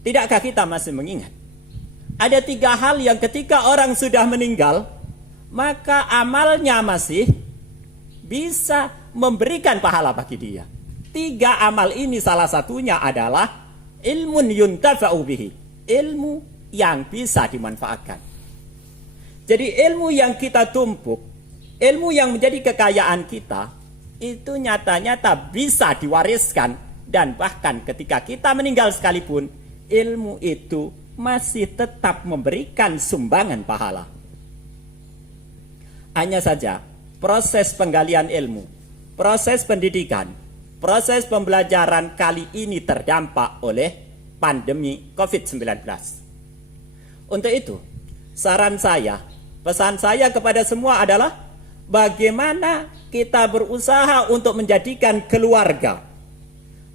Tidakkah kita masih mengingat? Ada 3 hal yang ketika orang sudah meninggal, maka amalnya masih bisa memberikan pahala bagi dia. 3 amal ini salah satunya adalah ilmun yuntafa'u bihi, ilmu yang bisa dimanfaatkan. Jadi ilmu yang kita tumpuk, ilmu yang menjadi kekayaan kita, itu nyata-nyata bisa diwariskan, dan bahkan ketika kita meninggal sekalipun, ilmu itu masih tetap memberikan sumbangan pahala. Hanya saja proses penggalian ilmu, proses pendidikan, proses pembelajaran kali ini terdampak oleh pandemi COVID-19. Untuk itu, saran saya, pesan saya kepada semua adalah bagaimana kita berusaha untuk menjadikan keluarga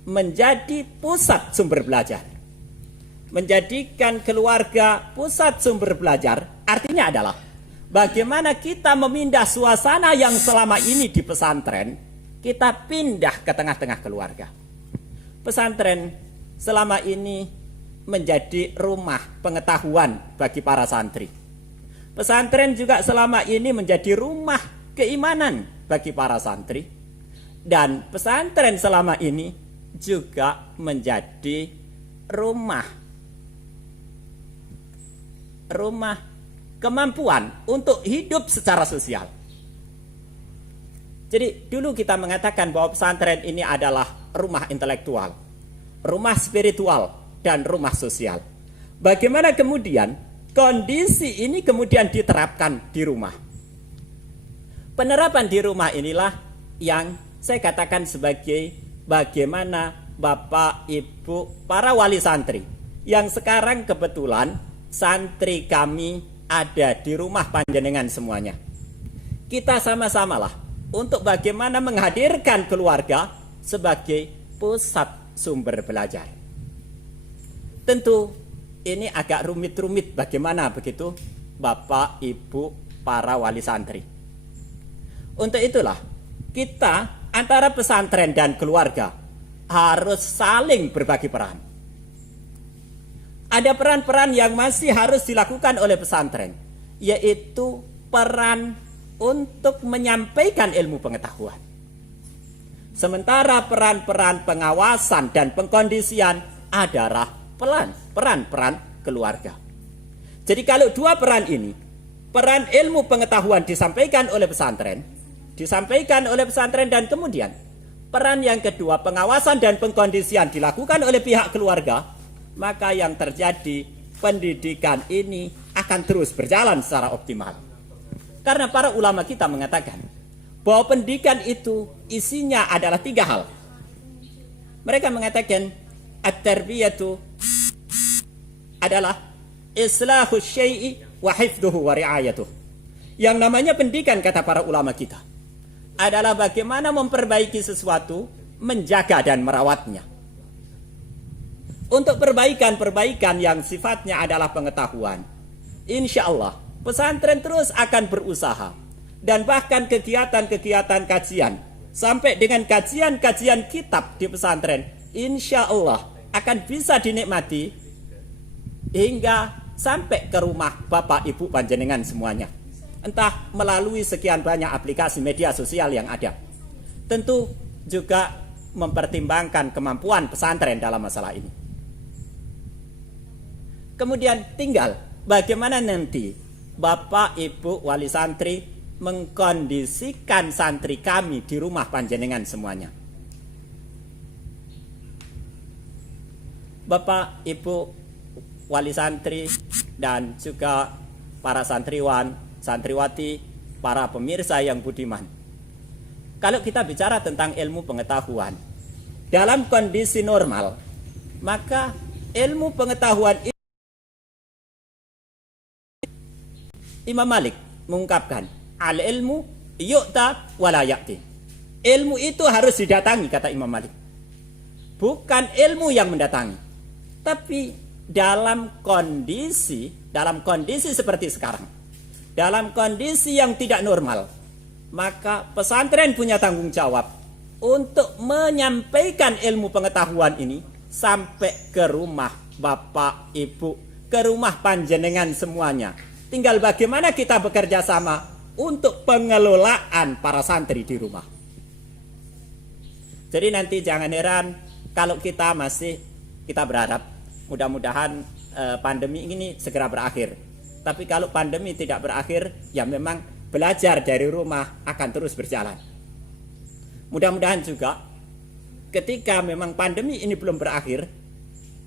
menjadi pusat sumber belajar. Menjadikan keluarga pusat sumber belajar artinya adalah bagaimana kita memindah suasana yang selama ini di pesantren, kita pindah ke tengah-tengah keluarga. Pesantren selama ini menjadi rumah pengetahuan bagi para santri. Pesantren juga selama ini menjadi rumah keimanan bagi para santri. Dan pesantren selama ini juga menjadi rumah kemampuan untuk hidup secara sosial. Jadi dulu kita mengatakan bahwa pesantren ini adalah rumah intelektual, rumah spiritual, dan rumah sosial. Bagaimana kemudian kondisi ini kemudian diterapkan di rumah? Penerapan di rumah inilah yang saya katakan sebagai bagaimana Bapak, Ibu, para wali santri yang sekarang kebetulan santri kami ada di rumah panjenengan semuanya. Kita sama-samalah untuk bagaimana menghadirkan keluarga sebagai pusat sumber belajar. Tentu ini agak rumit-rumit bagaimana begitu Bapak, Ibu, para wali santri. Untuk itulah kita antara pesantren dan keluarga harus saling berbagi peran. Ada peran-peran yang masih harus dilakukan oleh pesantren, yaitu peran untuk menyampaikan ilmu pengetahuan. Sementara peran-peran pengawasan dan pengkondisian adalah peran-peran keluarga. Jadi kalau dua peran ini, peran ilmu pengetahuan disampaikan oleh pesantren dan kemudian peran yang kedua, pengawasan dan pengkondisian dilakukan oleh pihak keluarga, maka yang terjadi pendidikan ini akan terus berjalan secara optimal. Karena para ulama kita mengatakan bahwa pendidikan itu isinya adalah 3 hal. Mereka mengatakan at-tarbiyatu adalah islahu syai'i wa hifdhuhu wa ri'ayatuh. Yang namanya pendidikan, kata para ulama kita, adalah bagaimana memperbaiki sesuatu, menjaga dan merawatnya. Untuk perbaikan-perbaikan yang sifatnya adalah pengetahuan, insya Allah pesantren terus akan berusaha. Dan bahkan kegiatan-kegiatan kajian, sampai dengan kajian-kajian kitab di pesantren, insya Allah akan bisa dinikmati hingga sampai ke rumah Bapak Ibu panjenengan semuanya. Entah melalui sekian banyak aplikasi media sosial yang ada. Tentu juga mempertimbangkan kemampuan pesantren dalam masalah ini. Kemudian tinggal bagaimana nanti Bapak Ibu wali santri mengkondisikan santri kami di rumah panjenengan semuanya. Bapak Ibu wali santri dan juga para santriwan, santriwati, para pemirsa yang budiman. Kalau kita bicara tentang ilmu pengetahuan dalam kondisi normal, maka ilmu pengetahuan ini, Imam Malik mengungkapkan al-ilmu yu'ta wala ya'ti. Ilmu itu harus didatangi, kata Imam Malik. Bukan ilmu yang mendatangi. Tapi dalam kondisi seperti sekarang, dalam kondisi yang tidak normal, maka pesantren punya tanggung jawab untuk menyampaikan ilmu pengetahuan ini sampai ke rumah Bapak Ibu, ke rumah panjenengan semuanya. Tinggal bagaimana kita bekerja sama untuk pengelolaan para santri di rumah. Jadi nanti jangan heran kalau kita berharap mudah-mudahan pandemi ini segera berakhir. Tapi kalau pandemi tidak berakhir, ya memang belajar dari rumah akan terus berjalan. Mudah-mudahan juga ketika memang pandemi ini belum berakhir,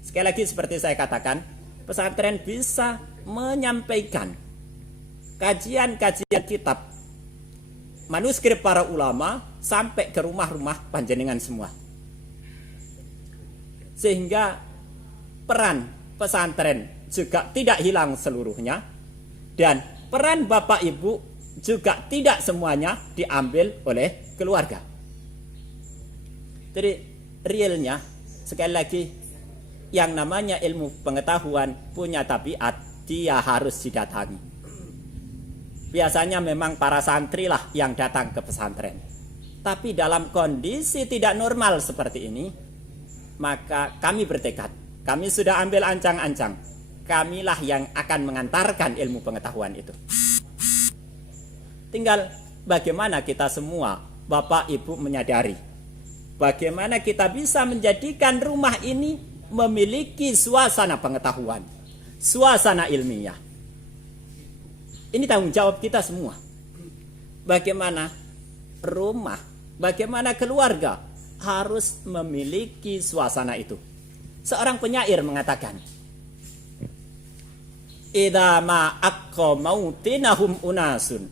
sekali lagi seperti saya katakan, pesantren bisa menyampaikan kajian-kajian kitab, manuskrip para ulama sampai ke rumah-rumah panjenengan semua. Sehingga peran pesantren juga tidak hilang seluruhnya, dan peran Bapak Ibu juga tidak semuanya diambil oleh keluarga. Jadi realnya sekali lagi, yang namanya ilmu pengetahuan punya tabiat, dia harus didatangi. Biasanya memang para santri lah yang datang ke pesantren. Tapi dalam kondisi tidak normal seperti ini, maka kami bertekad, kami sudah ambil ancang-ancang, kamilah yang akan mengantarkan ilmu pengetahuan itu. Tinggal bagaimana kita semua, Bapak Ibu menyadari, bagaimana kita bisa menjadikan rumah ini memiliki suasana pengetahuan, suasana ilmiah. Ini tanggung jawab kita semua. Bagaimana rumah, bagaimana keluarga harus memiliki suasana itu. Seorang penyair mengatakan, idza ma aqamautinahum unasun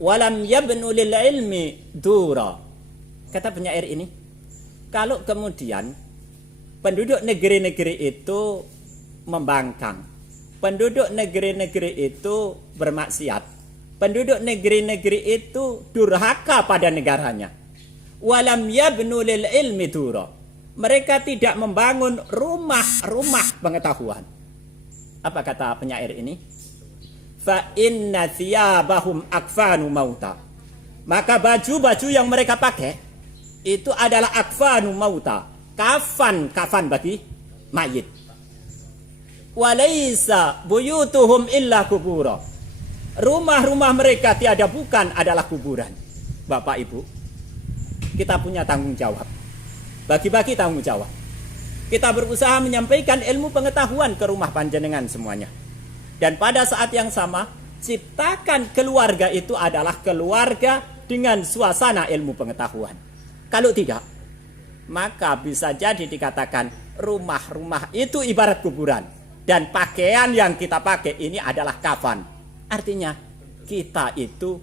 walam yabnu lil ilmi dura. Kata penyair ini, kalau kemudian penduduk negeri-negeri itu membangkang, penduduk negeri-negeri itu bermaksiat, penduduk negeri-negeri itu durhaka pada negaranya, walam yabnu lil ilmi dura, mereka tidak membangun rumah-rumah pengetahuan. Apa kata penyair ini? Fa inna thiyabahum akfanu mauta, maka baju-baju yang mereka pakai itu adalah akfanu mauta, kafan bagi mayit. Walaysa buyutuhum illa kubura, rumah-rumah mereka tiada bukan adalah kuburan. Bapak Ibu, kita punya tanggung jawab. Bagi-bagi tanggung jawab. Kita berusaha menyampaikan ilmu pengetahuan ke rumah panjenengan semuanya. Dan pada saat yang sama, ciptakan keluarga itu adalah keluarga dengan suasana ilmu pengetahuan. Kalau tidak, maka bisa jadi dikatakan rumah-rumah itu ibarat kuburan. Dan pakaian yang kita pakai ini adalah kafan. Artinya kita itu,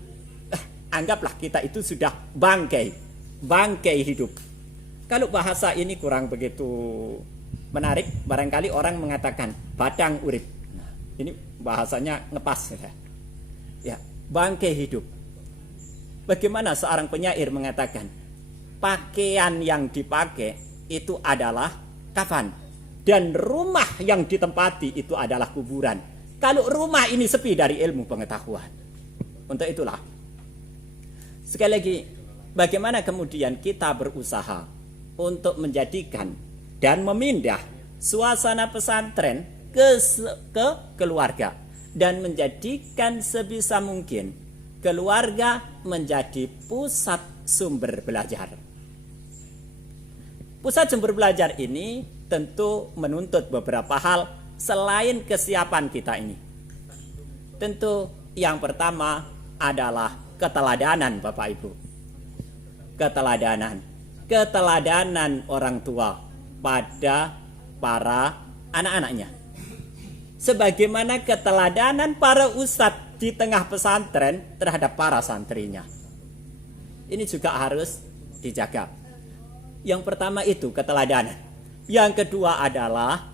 anggaplah kita itu sudah bangkai hidup. Kalau bahasa ini kurang begitu menarik, barangkali orang mengatakan badang urip. Nah, ini bahasanya ngepas ya, bangkai hidup. Bagaimana seorang penyair mengatakan pakaian yang dipakai itu adalah kafan dan rumah yang ditempati itu adalah kuburan. Kalau rumah ini sepi dari ilmu pengetahuan. Untuk itulah, sekali lagi, bagaimana kemudian kita berusaha untuk menjadikan dan memindah suasana pesantren ke keluarga dan menjadikan sebisa mungkin keluarga menjadi pusat sumber belajar. Pusat sumber belajar ini tentu menuntut beberapa hal selain kesiapan kita ini. Tentu yang pertama adalah keteladanan Bapak Ibu. Keteladanan orang tua pada para anak-anaknya. Sebagaimana keteladanan para ustadz di tengah pesantren terhadap para santrinya. Ini juga harus dijaga. Yang pertama itu keteladanan. Yang kedua adalah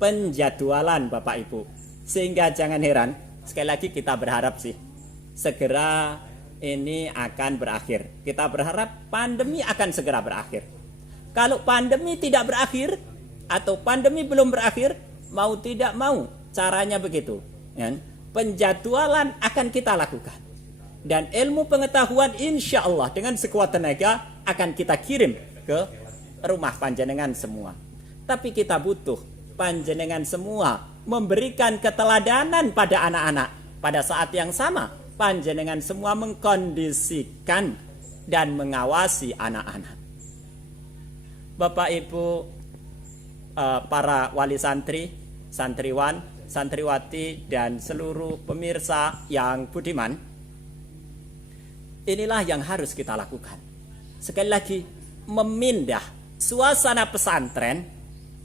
penjadwalan Bapak Ibu. Sehingga jangan heran, sekali lagi kita berharap sih segera ini akan berakhir. Kita berharap pandemi akan segera berakhir. Kalau pandemi tidak berakhir atau pandemi belum berakhir, mau tidak mau caranya begitu. Penjadwalan akan kita lakukan. Dan ilmu pengetahuan insya Allah dengan sekuat tenaga akan kita kirim ke rumah panjenengan semua. Tapi kita butuh panjenengan semua memberikan keteladanan pada anak-anak. Pada saat yang sama, panjenengan semua mengkondisikan dan mengawasi anak-anak. Bapak Ibu, para wali santri, santriwan, santriwati, dan seluruh pemirsa yang budiman, inilah yang harus kita lakukan. Sekali lagi, memindah suasana pesantren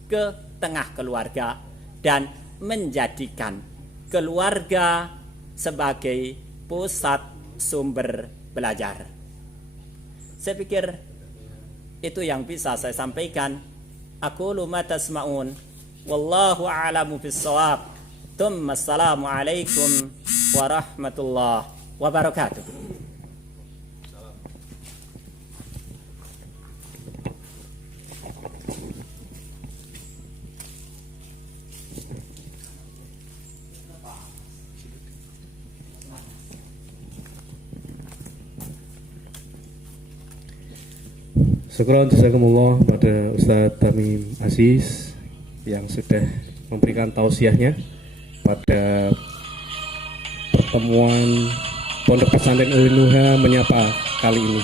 ke tengah keluarga dan menjadikan keluarga sebagai pusat sumber belajar. Saya pikir itu yang bisa saya sampaikan. Aqulu ma tasma'un wallahu a'lamu bis-shawab. Assalamu alaikum warahmatullahi wabarakatuh. Syukran jazakumullah pada Ustadz Tamim Aziz yang sudah memberikan tausiahnya pada pertemuan Pondok Pesantren Ul-Nuha menyapa kali ini.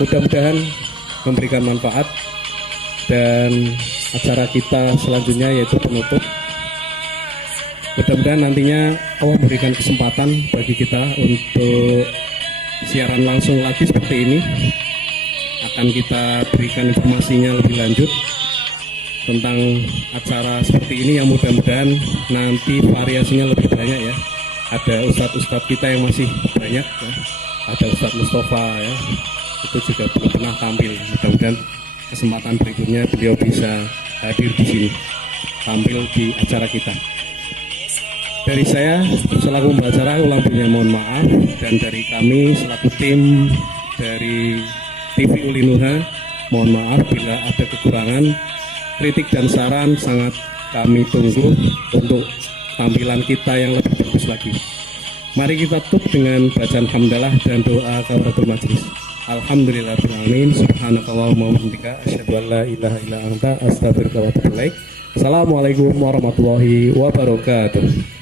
Mudah-mudahan memberikan manfaat dan acara kita selanjutnya yaitu penutup. Mudah-mudahan nantinya Allah memberikan kesempatan bagi kita untuk siaran langsung lagi seperti ini. Akan kita berikan informasinya lebih lanjut tentang acara seperti ini yang mudah-mudahan nanti variasinya lebih banyak ya. Ada ustadz-ustadz kita yang masih banyak ya. Ada Ustadz Mustafa ya, itu juga belum pernah tampil. Mudah-mudahan kesempatan berikutnya beliau bisa hadir di sini, tampil di acara kita. Dari saya selaku pembicara ulang punya mohon maaf, dan dari kami selaku tim dari TV Ul-Nuha mohon maaf bila ada kekurangan. Kritik dan saran sangat kami tunggu untuk tampilan kita yang lebih bagus lagi. Mari kita tutup dengan bacaan hamdalah dan doa kafaratul majlis. Alhamdulillahirabbil alamin. Subhanakallahumma wa bihamdika asyhadu an la ilaha illa anta astaghfiruka wa atubu ilaik. Assalamualaikum warahmatullahi wabarakatuh.